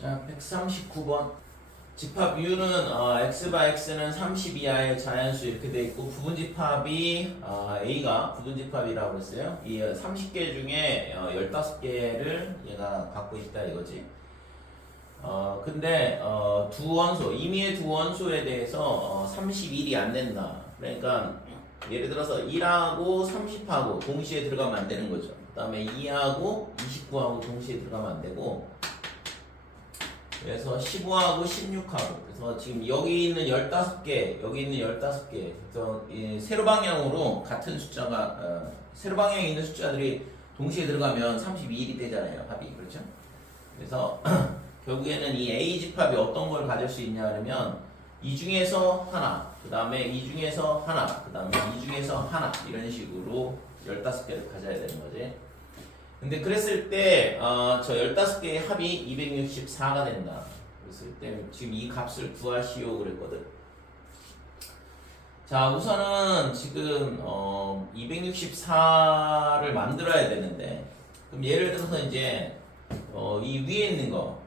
자, 139번. 집합 U는 x바 x는 30 이하의 자연수 이렇게 돼 있고 부분집합이 A가 부분집합이라고 했어요. 이 30개 중에 15개를 얘가 갖고 있다 이거지. 근데 두 원소, 임의의 두 원소에 대해서 31이 안 된다. 그러니까 예를 들어서 1하고 30하고 동시에 들어가면 안 되는 거죠. 그 다음에 2하고 29하고 동시에 들어가면 안 되고, 그래서 15하고 16하고, 그래서 지금 여기 있는 15개, 여기 있는 15개, 그래서 이 세로 방향으로 같은 숫자가, 세로 방향에 있는 숫자들이 동시에 들어가면 32일이 되잖아요, 합이. 그렇죠? 그래서 결국에는 이 A 집합이 어떤 걸 가질 수 있냐 하면 이 중에서 하나, 그 다음에 이 중에서 하나, 그 다음에 이 중에서 하나, 이런 식으로 15개를 가져야 되는 거지. 근데 그랬을 때 저 15개의 합이 264가 된다. 그랬을 때 지금 이 값을 구하시오 그랬거든. 자, 우선은 지금 264를 만들어야 되는데, 그럼 예를 들어서 이제 이 위에 있는 거,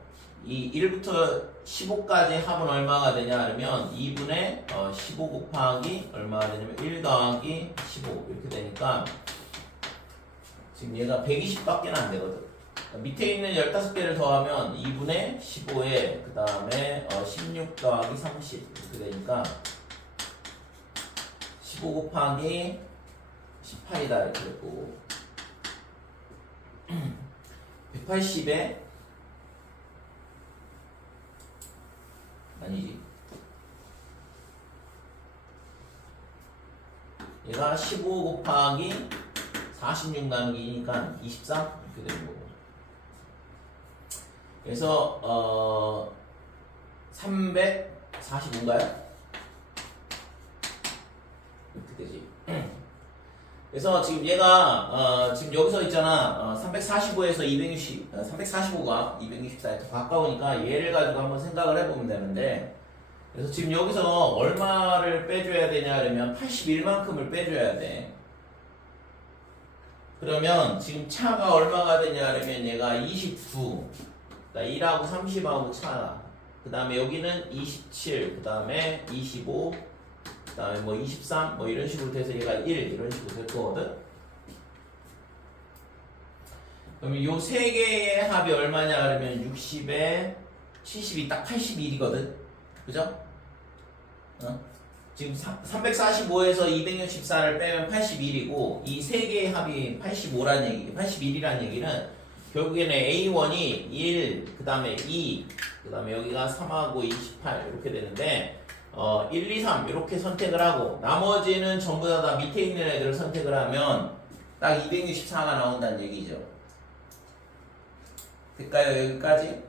이 1부터 15까지 합은 얼마가 되냐 하면 2분의 15 곱하기 얼마가 되냐면 1 더하기 15 이렇게 되니까 지금 얘가 120밖에 안 되거든. 그러니까 밑에 있는 15개를 더하면 2분의 15에 그 다음에 16 더하기 30 이렇게 되니까 15 곱하기 18이다 이렇게 됐고 180에 아니지, 얘가 15 곱하기 46 나누기니까 23 이렇게 되는 거고, 그래서 345인가요? 이렇게 되지. 그래서 지금 얘가 지금 여기서 있잖아. 345에서 345가 264에 더 가까우니까 얘를 가지고 한번 생각을 해보면 되는데, 그래서 지금 여기서 얼마를 빼줘야 되냐 하면 81만큼을 빼줘야 돼. 그러면 지금 차가 얼마가 되냐 하면 얘가 29, 그러니까 1하고 30하고 차, 그 다음에 여기는 27, 그 다음에 25, 그 다음에 뭐 23, 뭐 이런 식으로 돼서 얘가 1 이런 식으로 될 거거든. 그러면 요 세 개의 합이 얼마냐 하면 60에 70이 딱 81이거든. 그죠? 지금 345에서 264를 빼면 81이고 이 세 개의 합이 85라는 얘기, 81이라는 얘기는 결국에는 A1이 1, 그 다음에 2, 그 다음에 여기가 3하고 28 이렇게 되는데 1, 2, 3 이렇게 선택을 하고 나머지는 전부 다 밑에 있는 애들을 선택을 하면 딱 264가 나온다는 얘기죠. 될까요? 여기까지?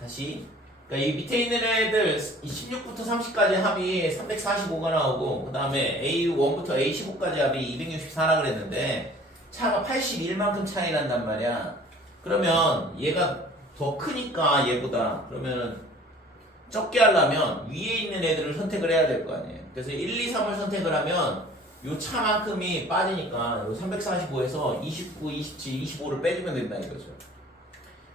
다시. 그러니까 이 밑에 있는 애들 16부터 30까지 합이 345가 나오고, 그 다음에 A1부터 A15까지 합이 264라 그랬는데 차가 81만큼 차이 난단 말이야. 그러면 얘가 더 크니까 얘보다, 그러면 적게 하려면 위에 있는 애들을 선택을 해야 될 거 아니에요. 그래서 1, 2, 3을 선택을 하면 요 차만큼이 빠지니까 요 345에서 29, 27, 25를 빼주면 된다 이거죠.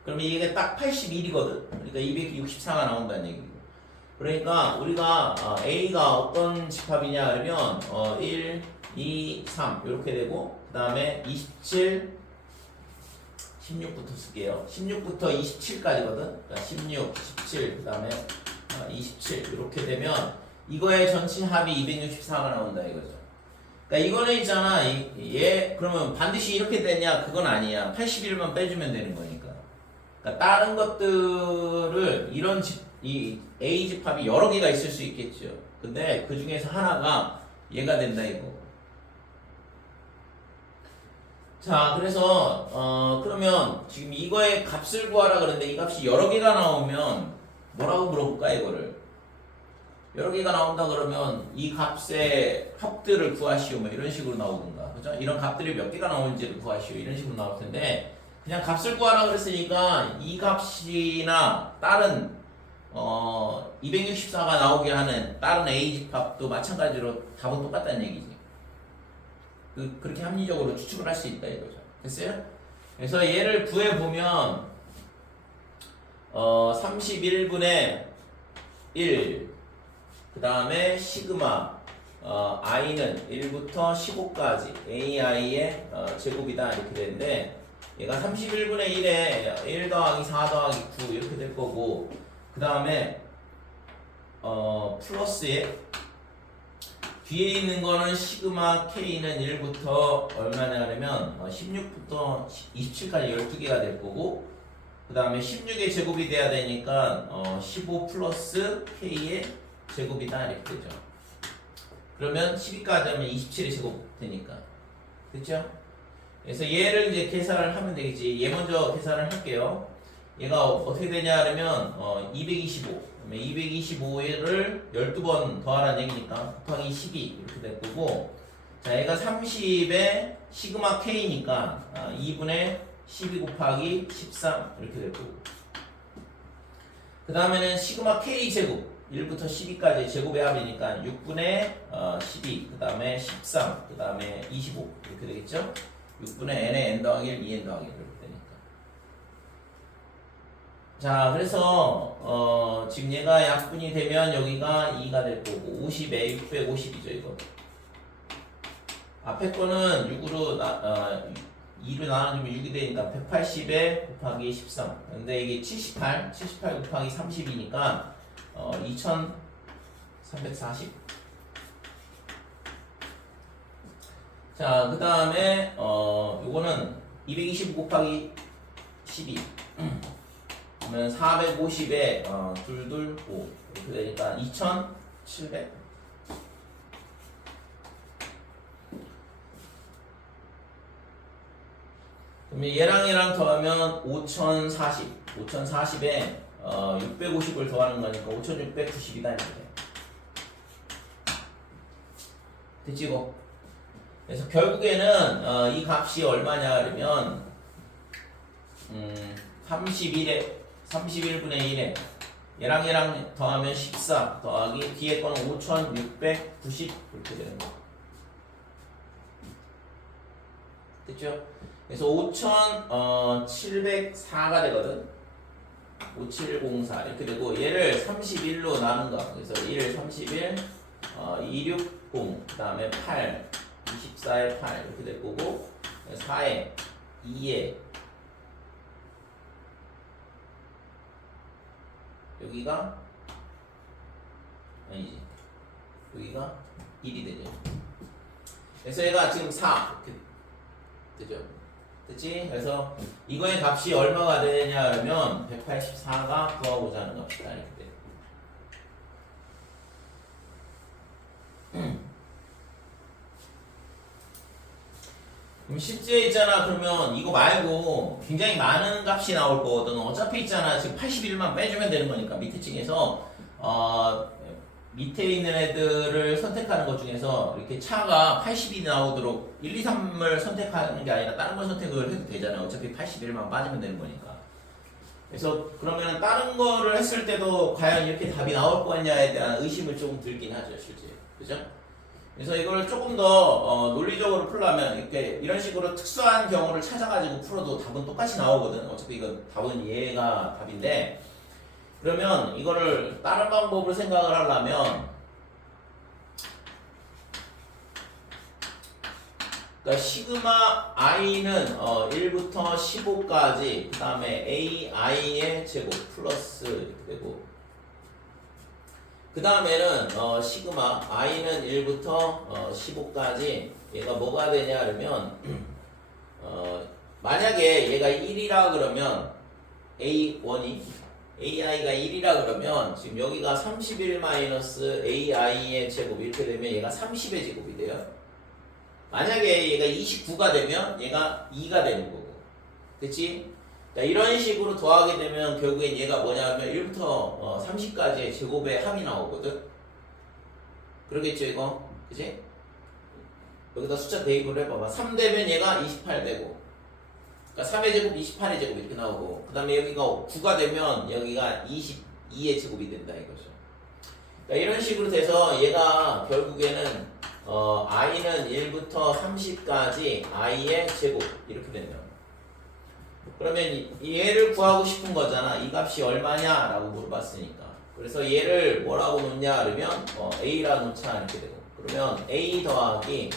그러면 이게 딱 81이거든. 그러니까 264가 나온다는 얘기고. 그러니까 우리가 A가 어떤 집합이냐 하면 1, 2, 3 이렇게 되고, 그 다음에 27, 16부터 쓸게요. 16부터 27까지거든. 그러니까 16, 17, 그 다음에 27 이렇게 되면 이거의 전체 합이 264가 나온다 이거죠. 그러니까 이거는 있잖아. 얘 그러면 반드시 이렇게 되냐? 그건 아니야. 81만 빼주면 되는 거니까. 그러니까 다른 것들을 이 A 집합이 여러 개가 있을 수 있겠죠. 근데 그 중에서 하나가 얘가 된다 이거. 자, 그래서 그러면 지금 이거의 값을 구하라 그러는데 이 값이 여러 개가 나오면 뭐라고 물어볼까 이거를? 여러 개가 나온다 그러면 이 값의 합들을 구하시오 뭐 이런 식으로 나오든가, 그죠? 이런 값들이 몇 개가 나오는지를 구하시오 이런 식으로 나올 텐데, 그냥 값을 구하라 그랬으니까 이 값이나 다른 264가 나오게 하는 다른 A 집합도 마찬가지로 답은 똑같다는 얘기지. 그렇게 합리적으로 추측을 할 수 있다 이거죠. 됐어요? 그래서 얘를 구해보면 31분의 1, 그 다음에 시그마 i는 1부터 15까지 ai의 제곱이다 이렇게 되는데, 얘가 31분의 1에 1 더하기 4 더하기 9 이렇게 될 거고, 그 다음에 플러스에 뒤에 있는 거는 시그마 k는 1부터 얼마냐 하면 16부터 27까지 12개가 될 거고, 그 다음에 16의 제곱이 돼야 되니까 15 플러스 k의 제곱이다 이렇게 되죠. 그러면 12까지 하면 27의 제곱 되니까, 그쵸? 그래서 얘를 이제 계산을 하면 되겠지. 얘 먼저 계산을 할게요. 얘가 어떻게 되냐 하면 225, 225를 12번 더하라는 얘기니까 곱하기 12 이렇게 될 거고, 자 얘가 30에 시그마 k니까 2분의 12 곱하기 13 이렇게 될 거고, 그 다음에는 시그마 k 제곱 1부터 12까지 제곱의 합이니까 6분의 12, 그 다음에 13, 그 다음에 25 이렇게 되겠죠? 6분의 n에 n 더하기 1, 2n 더하기 1 이렇게 되니까. 자 그래서 지금 얘가 약분이 되면 여기가 2가 될 거고, 50에 650이죠 이거. 앞에 거는 6으로 2로 나눠주면 6이 되니까 180에 곱하기 13. 근데 이게 78 곱하기 30이니까 2340. 자, 그 다음에 요거는 220 곱하기 12 그러면 450에 225 이렇게 되니까 2700. 그러면 얘랑 더하면 5040에 650을 더하는 거니까 5690이다 이렇게 돼. 됐지 이거? 그래서 결국에는 이 값이 얼마냐 그러면 31분의 1에 얘랑 더하면 14 더하기 뒤에 거는 5690 이렇게 되는 거. 됐죠? 그래서 5704가 되거든. 5704 이렇게 되고, 얘를 31로 나눈 거. 그래서 1을 31, 260, 그 다음에 8, 24에 8 이렇게 될 거고, 4에 2에 여기가 아니지, 여기가 1이 되죠. 그래서 얘가 지금 4 이렇게 되죠. 됐지? 그래서 이거의 값이 얼마가 되냐 그러면 184가 구하고자 하는 값이다 이렇게 돼. 그럼 실제 있잖아. 그러면 이거 말고 굉장히 많은 값이 나올 거거든. 어차피 있잖아. 지금 81만 빼주면 되는 거니까 밑에 층에서 밑에 있는 애들을 선택하는 것 중에서 이렇게 차가 80이 나오도록 1, 2, 3을 선택하는 게 아니라 다른 걸 선택을 해도 되잖아요. 어차피 81만 빠지면 되는 거니까. 그래서 그러면 다른 거를 했을 때도 과연 이렇게 답이 나올 거냐에 대한 의심을 조금 들긴 하죠, 실제. 그죠? 그래서 이걸 조금 더 논리적으로 풀려면 이렇게 이런 식으로 특수한 경우를 찾아가지고 풀어도 답은 똑같이 나오거든. 어차피 이건 답은 얘가 답인데, 그러면 이거를 다른 방법으로 생각을 하려면, 그러니까 시그마 i는 1부터 15까지, 그 다음에 ai의 제곱 플러스 이렇게 되고, 그 다음에는 시그마 i는 1부터 15까지 얘가 뭐가 되냐 그러면 만약에 얘가 1이라 그러면 a1이 ai가 1이라 그러면 지금 여기가 31 마이너스 ai의 제곱 이렇게 되면 얘가 30의 제곱이 돼요. 만약에 얘가 29가 되면 얘가 2가 되는 거고, 그치? 이런 식으로 더하게 되면 결국엔 얘가 뭐냐면 1부터 30까지의 제곱의 합이 나오거든. 그러겠죠 이거? 그치? 여기다 숫자 대입을 해봐봐. 3 되면 얘가 28 되고, 그러니까 3의 제곱, 28의 제곱 이렇게 나오고, 그 다음에 여기가 9가 되면 여기가 22의 제곱이 된다 이거죠. 그러니까 이런 식으로 돼서 얘가 결국에는 i는 1부터 30까지 i의 제곱 이렇게 된다. 그러면 얘를 구하고 싶은 거잖아. 이 값이 얼마냐? 라고 물어봤으니까. 그래서 얘를 뭐라고 놓냐? 그러면 A라 놓자 이렇게 되고. 그러면 A 더하기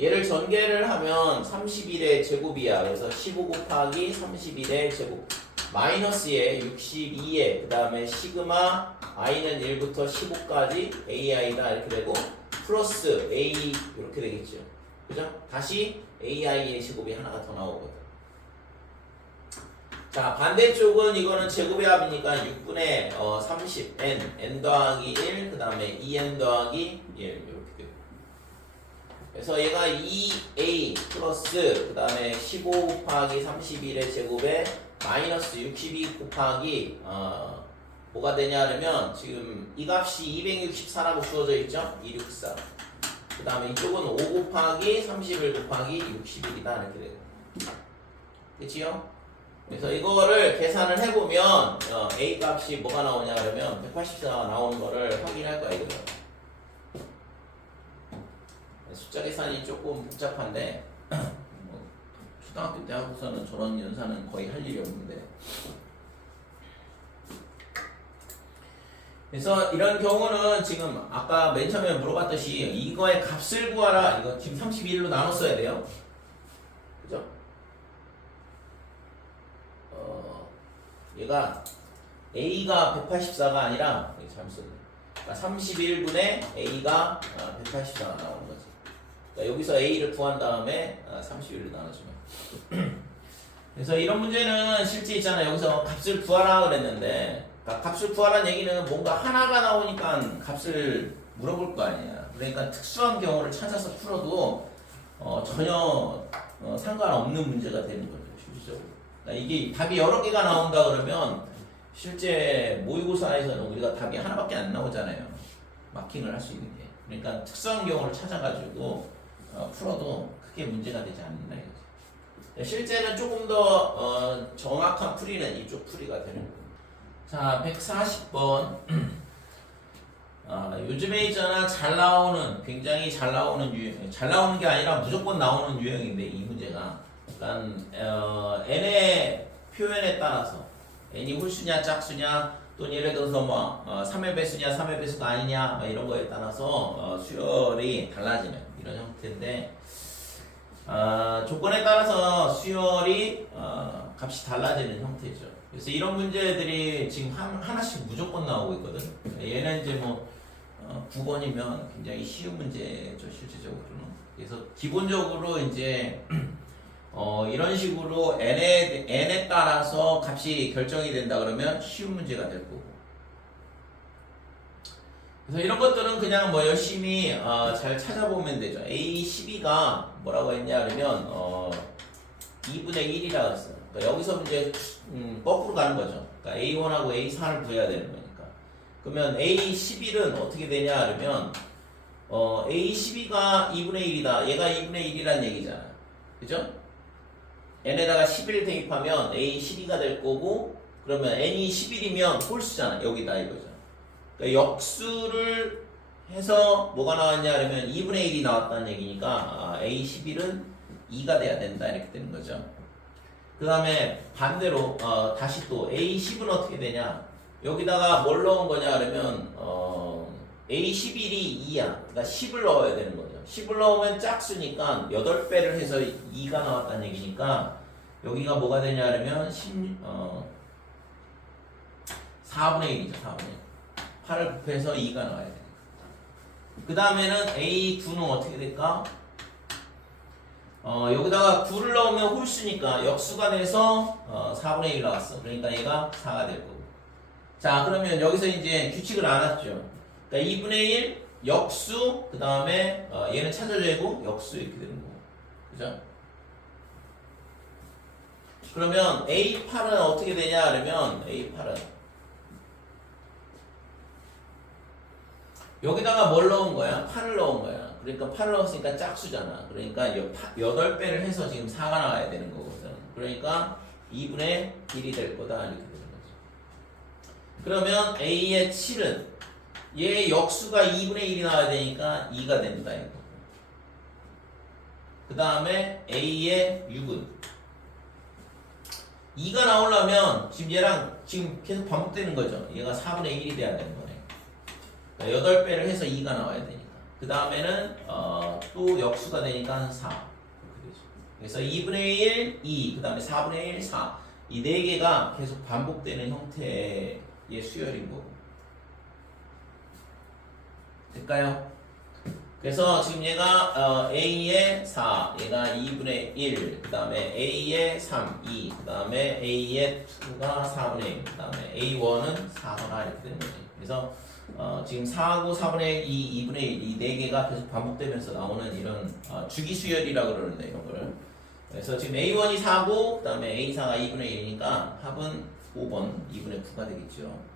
얘를 전개를 하면 31의 제곱이야. 그래서 15 곱하기 31의 제곱 마이너스에 62에 그 다음에 시그마 i는 1부터 15까지 ai다 이렇게 되고 플러스 a 이렇게 되겠죠. 그죠? 다시 ai의 제곱이 하나가 더 나오거든. 자, 반대쪽은 이거는 제곱의 합이니까 6분의 30 n 더하기 1 그 다음에 2n 더하기 1 이렇게 되고. 그래서 얘가 2a 플러스 그 다음에 15 곱하기 31의 제곱에 마이너스 62 곱하기 뭐가 되냐 하면 지금 이 값이 264라고 주어져 있죠? 264. 그 다음에 이쪽은 5 곱하기 31 곱하기 61이다 이렇게 되고. 그치요? 그래서 이거를 계산을 해보면 A 값이 뭐가 나오냐 그러면 184가 나오는 거를 확인할 거야 이거요. 숫자 계산이 조금 복잡한데 초등학교 때 하고서는 저런 연산은 거의 할 일이 없는데. 그래서 이런 경우는 지금 아까 맨 처음에 물어봤듯이 이거의 값을 구하라. 이거 지금 31로 나눴어야 돼요. 그죠? 얘가 A가 184가 아니라 잘못 썼네. 그러니까 31분의 A가 184가 나오는 거지. 그러니까 여기서 A를 구한 다음에 31로 나눠주면. 그래서 이런 문제는 실제 있잖아요. 여기서 값을 구하라 그랬는데, 그러니까 값을 구하라는 얘기는 뭔가 하나가 나오니까 값을 물어볼 거 아니야. 그러니까 특수한 경우를 찾아서 풀어도 전혀 상관없는 문제가 되는 거죠. 실질적으로. 그러니까 이게 답이 여러 개가 나온다 그러면 실제 모의고사에서는 우리가 답이 하나밖에 안 나오잖아요. 마킹을 할 수 있는 게. 그러니까 특수한 경우를 찾아가지고 풀어도 크게 문제가 되지 않는다 이거지. 실제는 조금 더 정확한 풀이는 이쪽 풀이가 되는 거예요. 자, 140번. 요즘에 있잖아 잘 나오는 굉장히 잘 나오는 유형, 잘 나오는 게 아니라 무조건 나오는 유형인데 이 문제가 그러니까 n의 표현에 따라서 n이 홀수냐 짝수냐 또는 예를 들어서 뭐 3의 배수냐 3의 배수가 아니냐 뭐 이런 거에 따라서 수열이 달라지는 이런 형태인데 조건에 따라서 수열이 값이 달라지는 형태죠. 그래서 이런 문제들이 지금 하나씩 무조건 나오고 있거든. 얘는 이제 뭐 9번이면 굉장히 쉬운 문제죠 실질적으로는. 그래서 기본적으로 이제 이런 식으로 n에 따라서 값이 결정이 된다 그러면 쉬운 문제가 될 거고. 그래서 이런 것들은 그냥 뭐 열심히 잘 찾아보면 되죠. A12가 뭐라고 했냐 그러면 2분의 1이라고 했어요. 그러니까 여기서 이제 거꾸로 가는 거죠. 그러니까 A1하고 A4를 구해야 되는 거니까. 그러면 A11은 어떻게 되냐 그러면 A12가 2분의 1이다. 얘가 2분의 1이라는 얘기잖아. 그죠? n에다가 11 대입하면 A12가 될 거고 그러면 n이 11이면 홀수잖아. 여기다 이거죠. 그러니까 역수를 해서 뭐가 나왔냐 그러면 2분의 1이 나왔다는 얘기니까 A11은 2가 돼야 된다 이렇게 되는 거죠. 그 다음에 반대로 다시 또 A10은 어떻게 되냐 여기다가 뭘 넣은 거냐 그러면 A11이 2야. 그러니까 10을 넣어야 되는 거죠. 10을 넣으면 짝수니까 8배를 해서 2가 나왔다는 얘기니까 여기가 뭐가 되냐 그러면 4분의 1이죠. 4분의 1. 8을 곱해서 2가 나와야 되니까. 그 다음에는 A9는 어떻게 될까? 여기다가 9를 넣으면 홀수니까 역수가 돼서 4분의 1 나왔어. 그러니까 얘가 4가 될 거고. 자, 그러면 여기서 이제 규칙을 알았죠. 그러니까 2분의 1 역수 그 다음에 얘는 찾아내고 역수 이렇게 되는 거고. 그죠? 그러면 A8은 어떻게 되냐 그러면 A8은 여기다가 뭘 넣은 거야? 8을 넣은 거야. 그러니까 8을 넣었으니까 짝수잖아. 그러니까 8배를 해서 지금 4가 나와야 되는 거거든. 그러니까 2분의 1이 될 거다 이렇게 되는 거죠. 그러면 A의 7은 얘 역수가 2분의 1이 나와야 되니까 2가 된다 이거. 그 다음에 A의 6은 2가 나오려면 지금 얘랑 지금 계속 반복되는 거죠. 얘가 4분의 1이 돼야 되는 거네. 그러니까 8배를 해서 2가 나와야 되니까. 그 다음에는 또 역수가 되니까 4. 이렇게 되죠. 그래서 2분의 1, 2, 그 다음에 4분의 1, 4. 이 4개가 계속 반복되는 형태의 수열인 거고. 될까요? 그래서 지금 얘가 A의 4, 얘가 2분의 1, 그 다음에 A의 3, 2, 그 다음에 A의 2가 4분의 1, 그 다음에 A1은 4거나 이렇게 되는 거지. 그래서 지금 4하고 4분의 2, 2분의 1, 이 4개가 계속 반복되면서 나오는 이런 주기수열이라고 그러는데 이런 걸. 그래서 지금 A1이 4고 그 다음에 A4가 2분의 1이니까 합은 5번, 2분의 9가 되겠죠.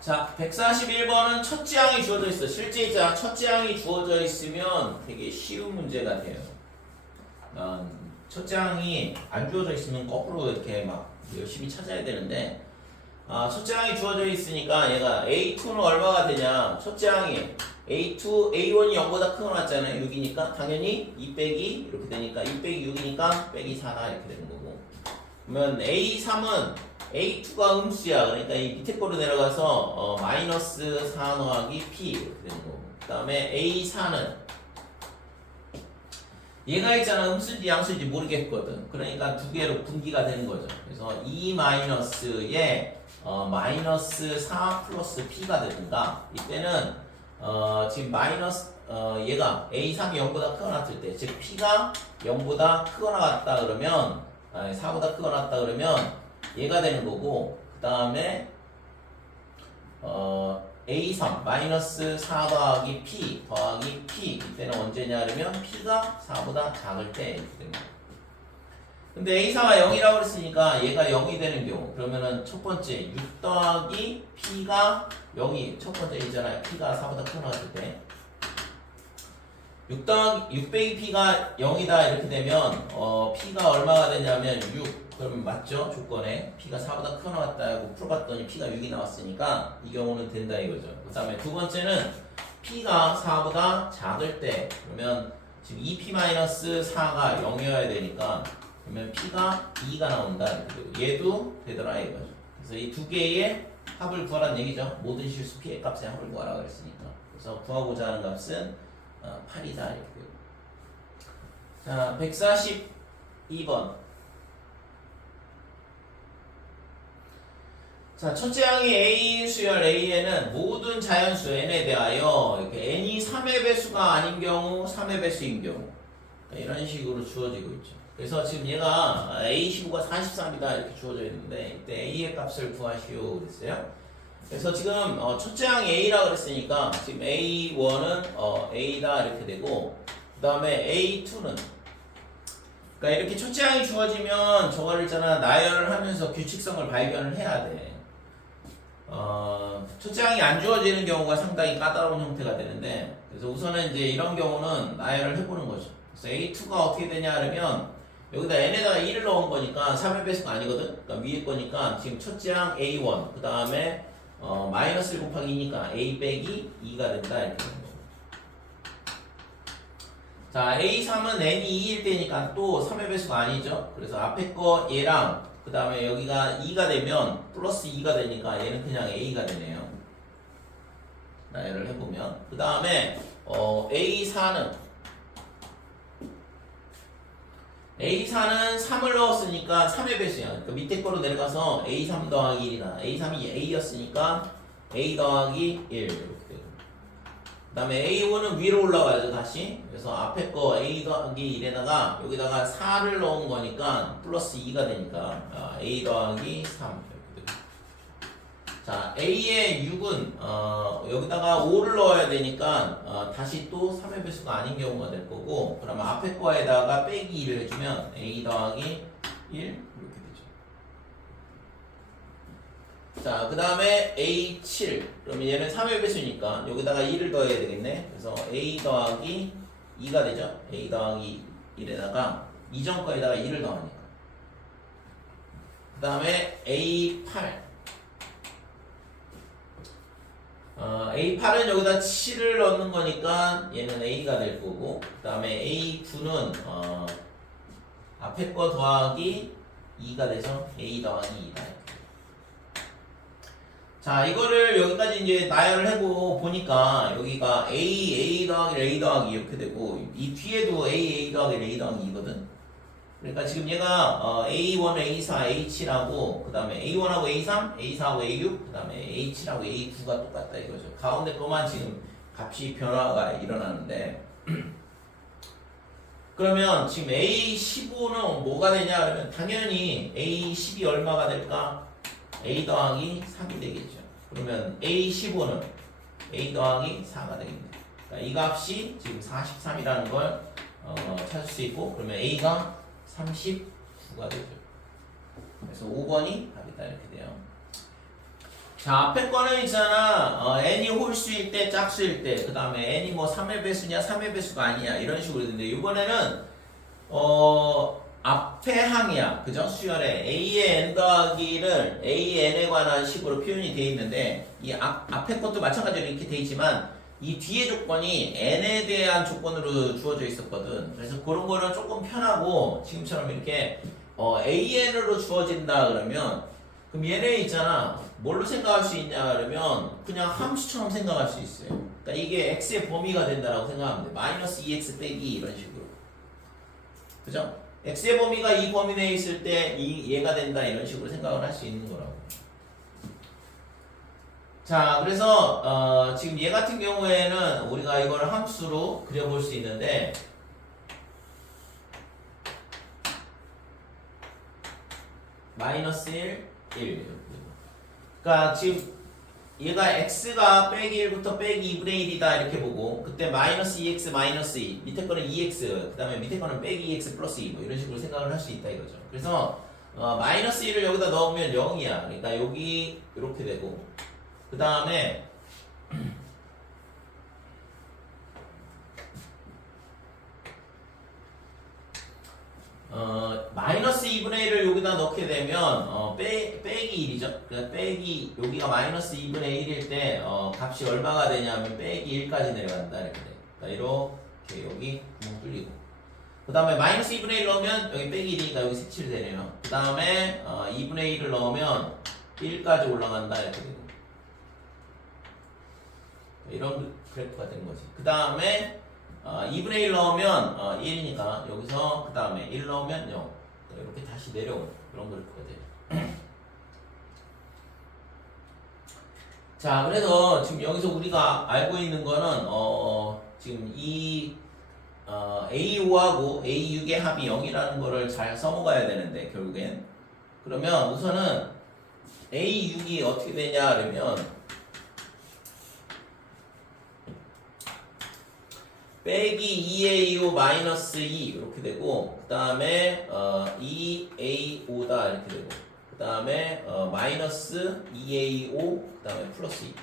자, 141번은 첫 지항이 주어져 있어. 실제 이제 첫 지항이 주어져 있으면 되게 쉬운 문제가 돼요. 첫 지항이 안 주어져 있으면 거꾸로 이렇게 막 열심히 찾아야 되는데, 첫 지항이 주어져 있으니까 얘가 A2는 얼마가 되냐? 첫 지항이 A2, A1이 0보다 큰 거 맞잖아요. 6이니까 당연히 2 빼기 이렇게 되니까 2 빼기 6이니까 빼기 4다 이렇게 되는 거고. 그러면 A3은 A2가 음수야. 그러니까 이 밑에 거로 내려가서 마이너스 4 더하기 P 이렇게 되는 거고. 그 다음에 A4는 얘가 있잖아. 음수인지 양수인지 모르겠거든. 그러니까 두 개로 분기가 되는 거죠. 그래서 2 마이너스에 마이너스 4 플러스 P가 되든가. 이때는 지금 마이너스 얘가 A3이 0보다 크거나 같을 때, 즉 P가 0보다 크거나 같다 그러면 4보다 크거나 같다 그러면 얘가 되는 거고, 그 다음에 A3 마이너스 4 더하기 P 더하기 P 이때는 언제냐 그러면 P가 4보다 작을 때 이렇게 됩니다. 근데 A4가 0이라고 그랬으니까 얘가 0이 되는 경우, 그러면은 첫 번째 6 더하기 P가 0이 첫 번째이잖아요. P가 4보다 크거나 같을 때 6 빼기 P가 0이다 이렇게 되면 P가 얼마가 되냐면 6. 그러면 맞죠? 조건에 P가 4보다 크거나 같다 하고 풀어봤더니 P가 6이 나왔으니까 이 경우는 된다 이거죠. 그 다음에 두 번째는 P가 4보다 작을 때, 그러면 지금 2P-4가 0이어야 되니까 그러면 P가 2가 나온다 이렇게 되고, 얘도 되더라 이거죠. 그래서 이 두 개의 합을 구하라는 얘기죠. 모든 실수 P의 값의 합을 구하라고 그랬으니까. 그래서 구하고자 하는 값은 8이다 이렇게 되고. 자, 142번. 자, 첫째 항이 A인 수열 A에는 모든 자연수 N에 대하여 이렇게 N이 3의 배수가 아닌 경우 3의 배수인 경우 이런 식으로 주어지고 있죠. 그래서 지금 얘가 A15가 43이다 이렇게 주어져 있는데 이때 A의 값을 구하시오 그랬어요. 그래서 지금 첫째 항이 A라 그랬으니까 지금 A1은 A다 이렇게 되고, 그 다음에 A2는 그러니까 이렇게 첫째 항이 주어지면 저거를 있잖아 나열을 하면서 규칙성을 발견을 해야 돼. 첫째 항이 안 주어지는 경우가 상당히 까다로운 형태가 되는데, 그래서 우선은 이제 이런 경우는 나열을 해보는 거죠. 그래서 A2가 어떻게 되냐 하면 여기다 n에다가 2를 넣은 거니까 3의 배수가 아니거든. 그러니까 위에 거니까 지금 첫째 항 A1 그 다음에 마이너스 1 곱하기 2니까 A 빼기 2가 된다 이렇게 되는 거고. 자, A3은 n이 2일 때니까 또 3의 배수가 아니죠. 그래서 앞에 거 얘랑 그 다음에 여기가 2가 되면 플러스 2가 되니까 얘는 그냥 A가 되네요. 나열을 해보면. 그 다음에 A4는 3을 넣었으니까 3의 배수야. 그러니까 밑에 거로 내려가서 A3 더하기 1이다. A3이 A였으니까 A 더하기 1 이렇게 되고. 그 다음에 A5는 위로 올라가야죠 다시. 그래서 앞에 거 A 더하기 1에다가 여기다가 4를 넣은 거니까 플러스 2가 되니까 A 더하기 3 이렇게 되고. 자, A의 6은 여기다가 5를 넣어야 되니까 다시 또 3의 배수가 아닌 경우가 될 거고, 그러면 앞에 거에다가 빼기 2를 해주면 A 더하기 1 이렇게 되죠. 자, 그 다음에 A7 그러면 얘는 3의 배수니까 여기다가 2를 더해야 되겠네. 그래서 A 더하기 2가 되죠. A 더하기 1에다가 이전 거에다가 2를 더하니까. 그 다음에 A8 A8은 여기다 7을 넣는 거니까 얘는 A가 될 거고, 그 다음에 A9는 앞에 거 더하기 2가 돼서 A 더하기 2다. 자, 이거를 여기까지 이제 나열을 해보고 보니까 여기가 A 더하기 A 더하기 이렇게 되고 이 뒤에도 A 더하기 A 더하기 2거든. 그러니까 지금 얘가 A1, A4, A7하고 그 다음에 A1하고 A3, A4하고 A6, 그 다음에 A7하고 A9가 똑같다 이거죠. 가운데 거만 지금 값이 변화가 일어나는데 그러면 지금 A15는 뭐가 되냐 그러면 당연히 A10이 얼마가 될까? A 더하기 3이 되겠죠. 그러면 A15는 A 더하기 4가 되겠네. 그러니까 이 값이 지금 43이라는 걸 찾을 수 있고 그러면 A가 39가 되죠. 그래서 5번이 답이다 이렇게 돼요. 자, 앞에 거는 있잖아. n이 홀수일 때, 짝수일 때, 그 다음에 n이 뭐 3의 배수냐, 3의 배수가 아니냐 이런 식으로 되는데 이번에는 앞에 항이야. 그죠? 수열에 A의 n 더하기를 AN에 관한 식으로 표현이 되어 있는데 이 앞에 것도 마찬가지로 이렇게 되어 있지만 이 뒤에 조건이 n에 대한 조건으로 주어져 있었거든. 그래서 그런 거는 조금 편하고 지금처럼 이렇게 AN으로 주어진다 그러면 그럼 얘네 있잖아. 뭘로 생각할 수 있냐 그러면 그냥 함수처럼 생각할 수 있어요. 그러니까 이게 x의 범위가 된다라고 생각하면 돼. 마이너스 2x 빼기 이런 식으로. 그죠? x의 범위가 이 범위 내에 있을 때 얘가 된다 이런 식으로 생각을 할 수 있는 거라고. 자, 그래서 지금 얘 같은 경우에는 우리가 이걸 함수로 그려볼 수 있는데 마이너스 1, 1 그러니까 지금 얘가 x가 빼기 1부터 빼기 2분의 1이다 이렇게 보고 그때 마이너스 2x 마이너스 2 밑에 거는 2x 그 다음에 밑에 거는 빼기 2x 플러스 2 뭐 이런 식으로 생각을 할 수 있다 이거죠. 그래서 마이너스 1을 여기다 넣으면 0이야. 그러니까 여기 이렇게 되고 그 다음에 마이너스 2분의 1을 여기다 넣게 되면 빼기 1이죠. 그러니까 빼기 여기가 마이너스 2분의 1일 때 값이 얼마가 되냐면 빼기 1까지 내려간다 이렇게 돼. 그러니까 이렇게 여기 구멍 뚫리고 그 다음에 마이너스 2분의 1 넣으면 여기 빼기 1이니까 여기 색칠되네요. 그 다음에 2분의 1을 넣으면 1까지 올라간다 이렇게 되고 이런 그래프가 되는 거지. 그 다음에 2분의 1 넣으면 1이니까 여기서 그 다음에 1 넣으면 0 이렇게 다시 내려오는 그런 그래프가 돼요. 자, 그래서 지금 여기서 우리가 알고 있는 거는 지금 이 A5하고 A6의 합이 0이라는 거를 잘 써먹어야 되는데 결국엔 그러면 우선은 A6이 어떻게 되냐 그러면 빼기 2A5 마이너스 2 이렇게 되고 그 다음에 2A5다 이렇게 되고 그 다음에 마이너스 2A5 그 다음에 플러스 2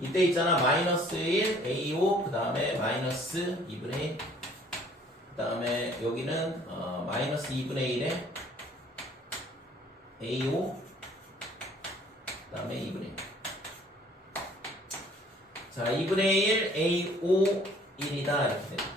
이때 있잖아 마이너스 1 A5 그 다음에 마이너스 2분의 1 그 다음에 여기는 마이너스 2분의 1에 A5 그 다음에 2분의 1 자 2분의 1 A5 1이다 이렇게 돼요.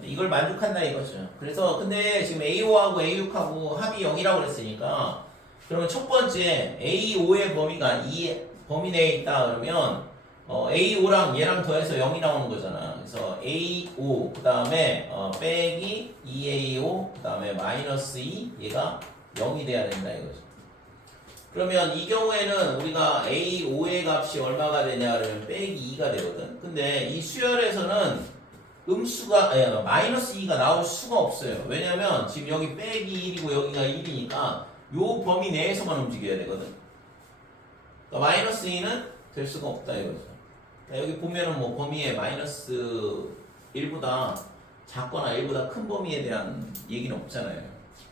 이걸 만족한다 이거죠. 그래서 근데 지금 A5하고 A6하고 합이 0이라고 그랬으니까 그러면 첫 번째 A5의 범위가 이 범위 내에 있다 그러면 A5랑 얘랑 더해서 0이 나오는 거잖아. 그래서 A5 그 다음에 빼기 2A5 그 다음에 마이너스 2 얘가 0이 돼야 된다 이거죠. 그러면 이 경우에는 우리가 A5의 값이 얼마가 되냐 그러면 빼기 2가 되거든. 근데 이 수열에서는 음수가 마이너스 2가 나올 수가 없어요. 왜냐면 지금 여기 빼기 1이고 여기가 1이니까 요 범위 내에서만 움직여야 되거든. 그러니까 마이너스 2는 될 수가 없다 이거죠. 그러니까 여기 보면은 뭐 범위에 마이너스 1보다 작거나 1보다 큰 범위에 대한 얘기는 없잖아요.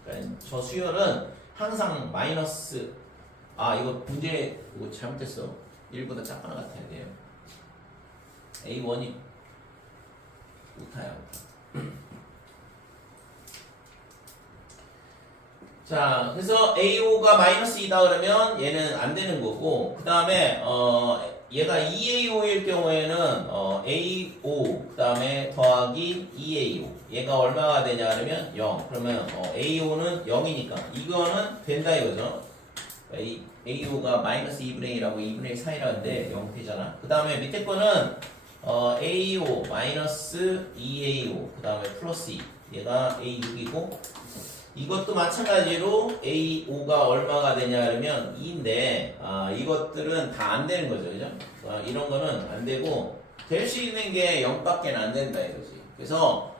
그러니까 저 수열은 항상 마이너스 이거 문제 이거 잘못했어. 1보다 작거나 같아야 돼요. A1이 못타요. 자, 그래서 A5가 마이너스 2다 그러면 얘는 안 되는 거고 그 다음에 얘가 2A5일 경우에는 A5 그 다음에 더하기 2A5 얘가 얼마가 되냐 하면 0 그러면 A5는 0이니까 이거는 된다 이거죠. A5가 마이너스 2분의 1하고 2분의 1 사이라는데 0 되잖아. 그 다음에 밑에 거는 A5 마이너스 2A5 그 다음에 플러스 2 얘가 A6이고 이것도 마찬가지로 A5가 얼마가 되냐 하면 2인데 이것들은 다 안 되는 거죠. 그죠? 이런 거는 안 되고 될 수 있는 게 0밖에 안 된다 이거지. 그래서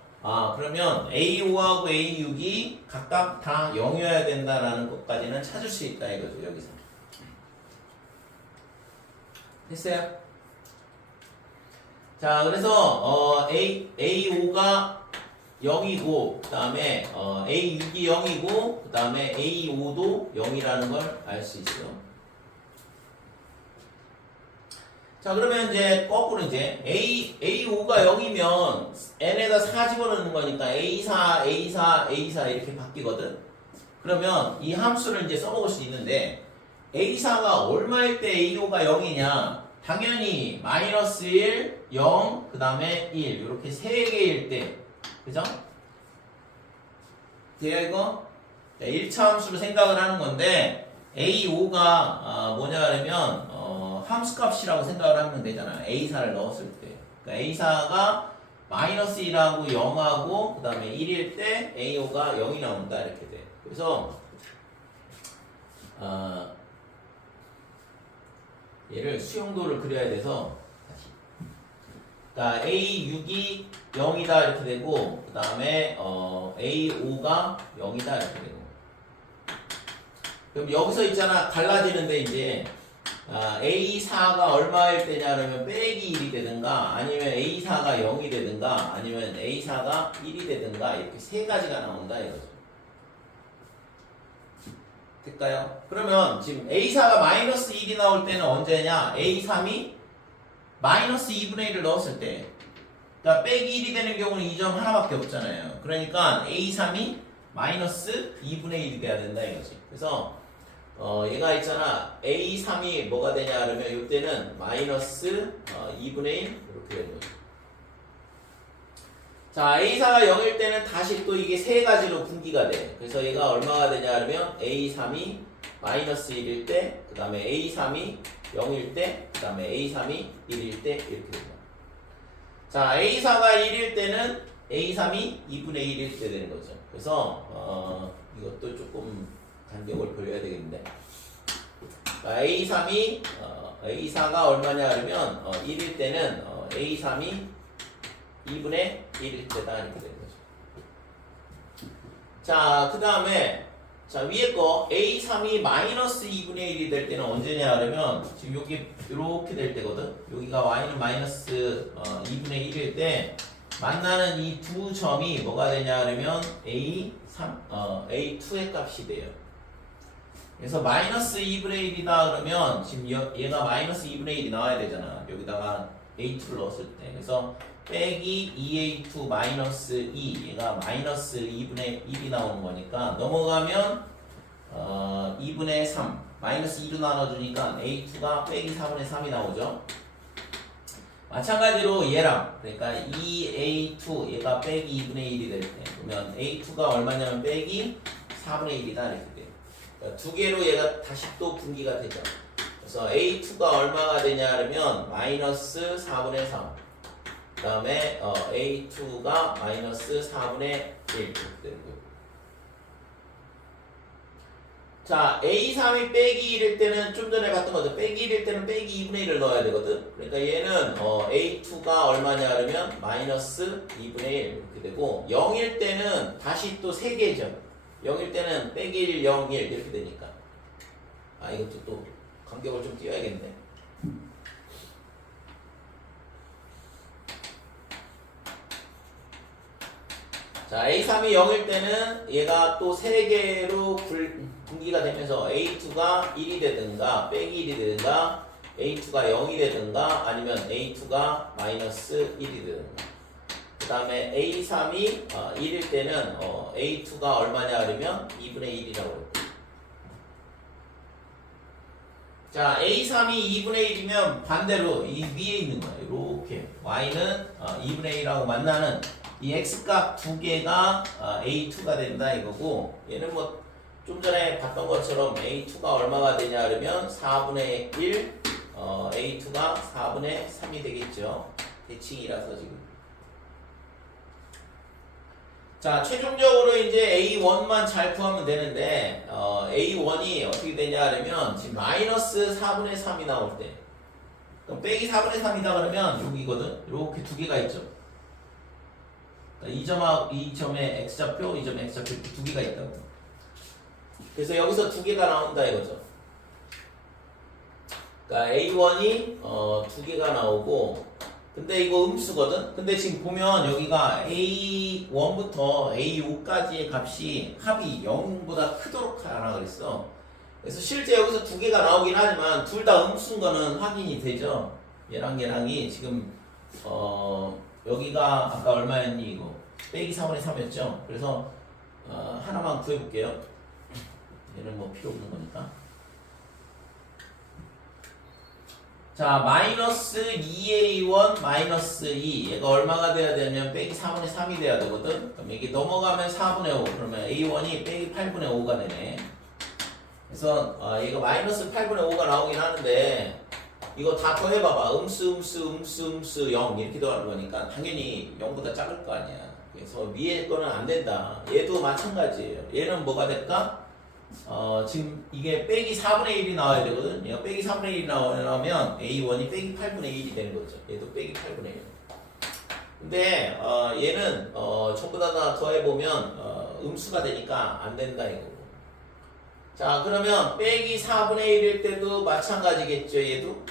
그러면 A5하고 A6이 각각 다 0이어야 된다라는 것까지는 찾을 수 있다 이거죠. 여기서. 됐어요? 자, 그래서 A5가 0이고 그 다음에 A6이 0이고 그 다음에 A5도 0이라는 걸 알 수 있어. 자, 그러면 이제 거꾸로 이제 A5가 0이면 n에다 4 집어넣는 거니까 A4, A4, A4 이렇게 바뀌거든. 그러면 이 함수를 이제 써먹을 수 있는데 A4가 얼마일 때 A5가 0이냐? 당연히 마이너스 1, 0, 그 다음에 1 이렇게 3개일 때 그죠? 돼요 이거? 1차 함수로 생각을 하는 건데 A5가 뭐냐 하면 함수값이라고 생각을 하면 되잖아. A4를 넣었을 때. 그러니까 A4가 마이너스 1하고 0하고 그 다음에 1일 때 A5가 0이 나온다 이렇게 돼. 그래서 얘를 수용도를 그려야 돼서 그러니까 A6이 0이다 이렇게 되고 그 다음에 A5가 0이다 이렇게 되고 그럼 여기서 있잖아 갈라지는데 이제 A4가 얼마일 때냐 그러면 빼기 1이 되든가 아니면 A4가 0이 되든가 아니면 A4가 1이 되든가 이렇게 세 가지가 나온다 이거죠. 될까요? 그러면 지금 A4가 마이너스 1이 나올 때는 언제냐? A3이 마이너스 2분의 1을 넣었을 때 그러니까 빼기 1이 되는 경우는 이 점 하나밖에 없잖아요. 그러니까 A3이 마이너스 2분의 1이 돼야 된다 이거지. 그래서 얘가 있잖아 A3이 뭐가 되냐 그러면 이때는 마이너스 2분의 1 이렇게 되는 거죠. 자 A4가 0일 때는 다시 또 이게 세 가지로 분기가 돼. 그래서 얘가 얼마가 되냐 그러면 A3이 마이너스 1일 때 그 다음에 A3이 0일 때 그 다음에 A3이 1일 때 이렇게 됩니다. 자 A4가 1일 때는 A3이 2분의 1일 때 되는 거죠. 그래서 이것도 조금 간격을 벌려야 되겠는데 A3이 A4가 얼마냐 그러면 1일 때는 A3이 2분의 1일 때다 이렇게 되는 거죠. 자, 그 다음에 자 위에 거 A3이 마이너스 2분의 1이 될 때는 언제냐 그러면 지금 여기 이렇게 될 때거든. 여기가 Y는 마이너스 2분의 1일 때 만나는 이 두 점이 뭐가 되냐 그러면 A2의 값이 돼요. 그래서 마이너스 2분의 1이다 그러면 지금 얘가 마이너스 2분의 1이 나와야 되잖아. 여기다가 A2를 넣었을 때. 그래서 빼기 2A2 마이너스 2 얘가 마이너스 2분의 1이 나오는 거니까 넘어가면 2분의 3 마이너스 2로 나눠주니까 A2가 빼기 4분의 3이 나오죠. 마찬가지로 얘랑 그러니까 2A2 얘가 빼기 2분의 1이 될 때 그러면 A2가 얼마냐면 빼기 4분의 1이다 이렇게 돼요. 그러니까 두 개로 얘가 다시 또 분기가 되죠. 그래서 A2가 얼마가 되냐 그러면 마이너스 4분의 3 그 다음에 A2가 마이너스 4분의 1 이렇게 되는 거예요. 자, A3이 빼기 1일 때는 좀 전에 봤던 거죠. 빼기 1일 때는 빼기 2분의 1을 넣어야 되거든. 그러니까 얘는 A2가 얼마냐 그러면 마이너스 2분의 1 이렇게 되고 0일 때는 다시 또 3개죠. 0일 때는 빼기 1, 0, 1 이렇게 되니까 이것도 또 간격을 좀 띄워야겠네. 자, A3이 0일 때는 얘가 또 3개로 분기가 되면서 A2가 1이 되든가 빼기 1이 되든가 A2가 0이 되든가 아니면 A2가 마이너스 1이 되든가 그 다음에 A3이 1일 때는 A2가 얼마냐 그러면 2분의 1이라고 했고 자, A3이 2분의 1이면 반대로 이 위에 있는 거야. 이렇게 y는 2분의 1하고 만나는 이 x값 두 개가 A2가 된다 이거고, 얘는 뭐 좀 전에 봤던 것처럼 A2가 얼마가 되냐 그러면 4분의 1, A2가 4분의 3이 되겠죠. 대칭이라서 지금. 자, 최종적으로 이제 A1만 잘 구하면 되는데, A1이 어떻게 되냐 하면, 지금 마이너스 4분의 3이 나올 때, 그럼 빼기 4분의 3이다 그러면 여기거든? 이렇게 두 개가 있죠. 그러니까 이 점에 X좌표, 이 점에 X좌표 이렇게 두 개가 있다고. 그래서 여기서 두 개가 나온다 이거죠. 그러니까 A1이 두 개가 나오고, 근데 이거 음수거든? 근데 지금 보면 여기가 A1부터 A5까지의 값이 합이 0보다 크도록 하라 그랬어. 그래서 실제 여기서 두 개가 나오긴 하지만 둘 다 음수인 거는 확인이 되죠. 얘랑이 지금 여기가 아까 얼마였니 이거? 빼기 4분의 3이었죠? 그래서 하나만 구해볼게요. 얘는 뭐 필요 없는 거니까. 자, 마이너스 2A1 마이너스 2 얘가 얼마가 돼야 되냐면 빼기 4분의 3이 돼야 되거든. 그럼 이게 넘어가면 4분의 5 그러면 A1이 빼기 8분의 5가 되네. 그래서 얘가 마이너스 8분의 5가 나오긴 하는데 이거 다 더해봐봐. 음수 0 이렇게 더하는 거니까 당연히 0보다 작을 거 아니야. 그래서 위에 거는 안 된다. 얘도 마찬가지예요. 얘는 뭐가 될까? 지금 이게 빼기 4분의 1이 나와야 되거든. 얘가 빼기 4분의 1이 나오면 A1이 빼기 8분의 1이 되는 거죠. 얘도 빼기 8분의 1. 근데 얘는 전부 다 더해보면 음수가 되니까 안 된다 이거고. 자, 그러면 빼기 4분의 1일 때도 마찬가지겠죠. 얘도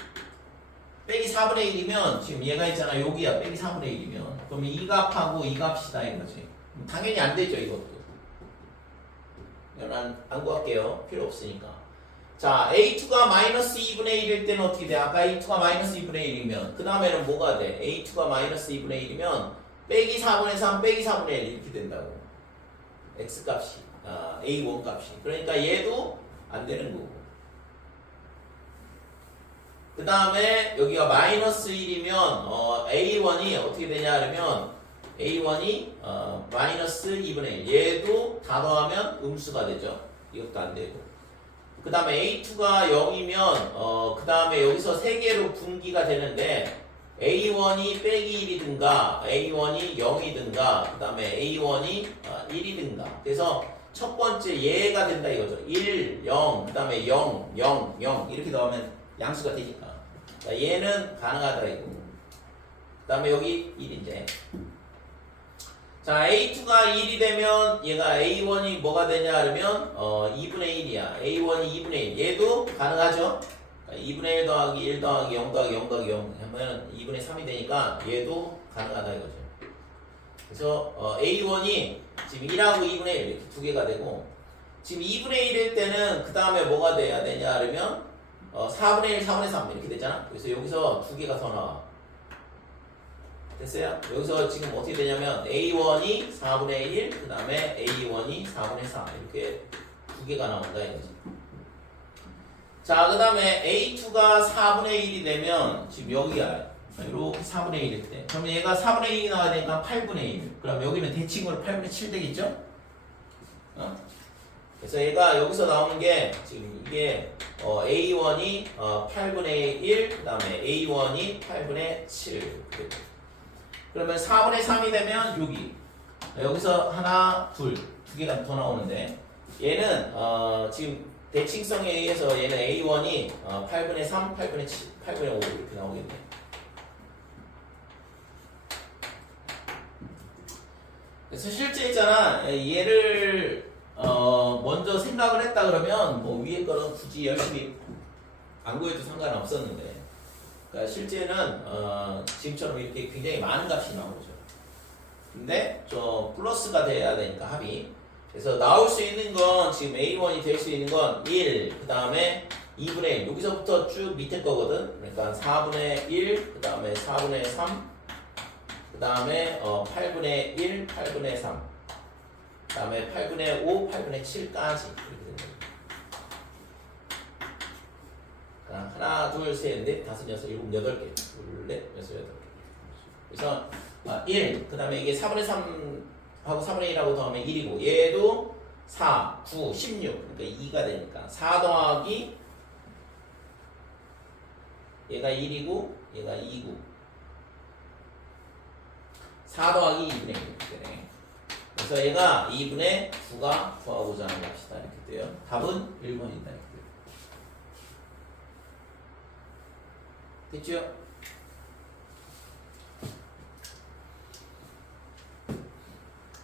빼기 4분의 1이면 지금 얘가 있잖아. 여기야 빼기 4분의 1이면 그러면 이 값하고 이 값이다 이거지. 당연히 안 되죠 이것도. 안 구할게요. 필요 없으니까. 자, A2가 마이너스 2분의 1일 때는 어떻게 돼? 아까 A2가 마이너스 2분의 1이면 그 다음에는 뭐가 돼? A2가 마이너스 2분의 1이면 빼기 4분의 3 빼기 4분의 1 이렇게 된다고. X값이 A1 값이. 그러니까 얘도 안 되는 거고. 그 다음에 여기가 마이너스 1이면 A1이 어떻게 되냐 하면 A1이 마이너스 2분의 1 얘도 다 더하면 음수가 되죠. 이것도 안 되고. 그 다음에 A2가 0이면 그 다음에 여기서 3개로 분기가 되는데 A1이 빼기 1이든가 A1이 0이든가 그 다음에 A1이 1이든가. 그래서 첫 번째 얘가 된다 이거죠. 1, 0, 그 다음에 0, 0, 0 이렇게 더하면 양수가 되니까. 그러니까 얘는 가능하다 이거. 그 다음에 여기 1 이제. 자, A2가 1이 되면 얘가 A1이 뭐가 되냐 하면 2분의 1이야. A1이 2분의 1. 얘도 가능하죠? 그러니까 2분의 1 더하기 1 더하기 0 더하기 0 더하기 0 하면 2분의 3이 되니까 얘도 가능하다 이거죠. 그래서 A1이 지금 1하고 2분의 1 이렇게 두 개가 되고 지금 2분의 1일 때는 그 다음에 뭐가 돼야 되냐 하면 4분의 1, 4분의 3 이렇게 되잖아. 그래서 여기서 두 개가 더 나와. 됐어요? 여기서 지금 어떻게 되냐면 A1이 4분의 1, 그 다음에 A1이 4분의 3 이렇게 두 개가 나온다 이거지. 자, 그 다음에 A2가 4분의 1이 되면 지금 여기가 이렇게 4분의 1일 때 그러면 얘가 4분의 1이 나와야 되니까 8분의 1 그럼 여기는 대칭으로 8분의 7 되겠죠? 그래서 얘가 여기서 나오는 게 지금 이게 A1이 8분의 1, 그 다음에 A1이 8분의 7 그러면 4분의 3이 되면 여기서 하나, 두 개가 더 나오는데 얘는 지금 대칭성에 의해서 얘는 A1이 8분의 3, 8분의 7, 8분의 5 이렇게 나오겠네. 그래서 실제 있잖아 얘를 먼저 생각을 했다 그러면 뭐 위에 거는 굳이 열심히 안 구해도 상관은 없었는데 그러니까 실제는 지금처럼 이렇게 굉장히 많은 값이 나오죠. 근데 저 플러스가 돼야 되니까 합이. 그래서 나올 수 있는 건 지금 A1이 될 수 있는 건 1, 그 다음에 2분의 1 여기서부터 쭉 밑에 거거든. 그러니까 4분의 1, 그 다음에 4분의 3, 그 다음에 8분의 1, 8분의 3, 그 다음에 8분의 5, 8분의 7까지 이렇게 됩니다. 자, 하나, 둘, 셋, 넷, 다섯, 여섯, 일곱, 여덟 개. 둘, 넷, 여섯, 여덟 개. 그래서 1, 그 다음에 이게 4분의 3하고 4분의 1하고 더하면 1이고 얘도 4, 9, 16 그러니까 2가 되니까 4 더하기 얘가 1이고 얘가 2고 4 더하기 2분의 1 이렇게 되네. 그래서 얘가 2분의 9가 구하고자 하는 값이다 이렇게 돼요. 답은 1번이다 이렇게 돼요. 됐죠?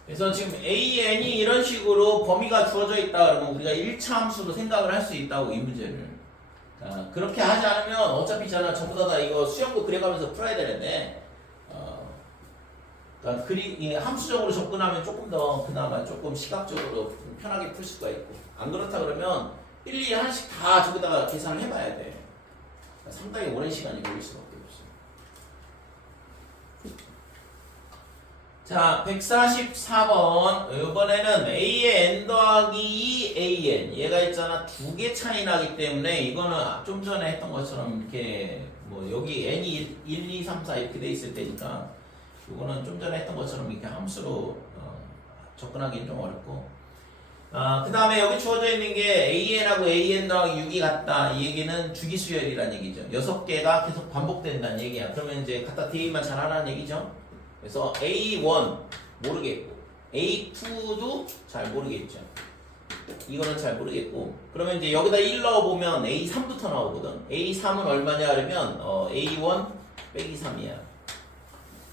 그래서 지금 AN이 이런 식으로 범위가 주어져 있다 그러면 우리가 1차 함수로 생각을 할 수 있다고 이 문제를. 자, 그렇게 하지 않으면 어차피 있잖아 전부 다 이거 수영도 그려가면서 풀어야 되는데 그러니까 함수적으로 접근하면 조금 더 그나마 조금 시각적으로 좀 편하게 풀 수가 있고 안 그렇다 그러면 일일이 하나씩 다 저기다가 계산을 해봐야 돼. 상당히 오랜 시간이 걸릴 수밖에 없어. 자, 144번. 이번에는 A의 N 더하기 2 AN. 얘가 있잖아. 두 개 차이 나기 때문에 이거는 좀 전에 했던 것처럼 이렇게 뭐 여기 N이 1, 2, 3, 4 이렇게 돼 있을 테니까 이거는 좀 전에 했던 것처럼 이렇게 함수로 접근하기는 좀 어렵고. 그 다음에 여기 주어져 있는 게 AN하고 AN 더하기 6이 같다. 이 얘기는 주기수열이라는 얘기죠. 6개가 계속 반복된다는 얘기야. 그러면 이제 갖다 대입만 잘하라는 얘기죠. 그래서 A1 모르겠고 A2도 잘 모르겠죠. 이거는 잘 모르겠고 그러면 이제 여기다 1 넣어보면 A3부터 나오거든. A3은 얼마냐 그러면 A1 빼기 3이야.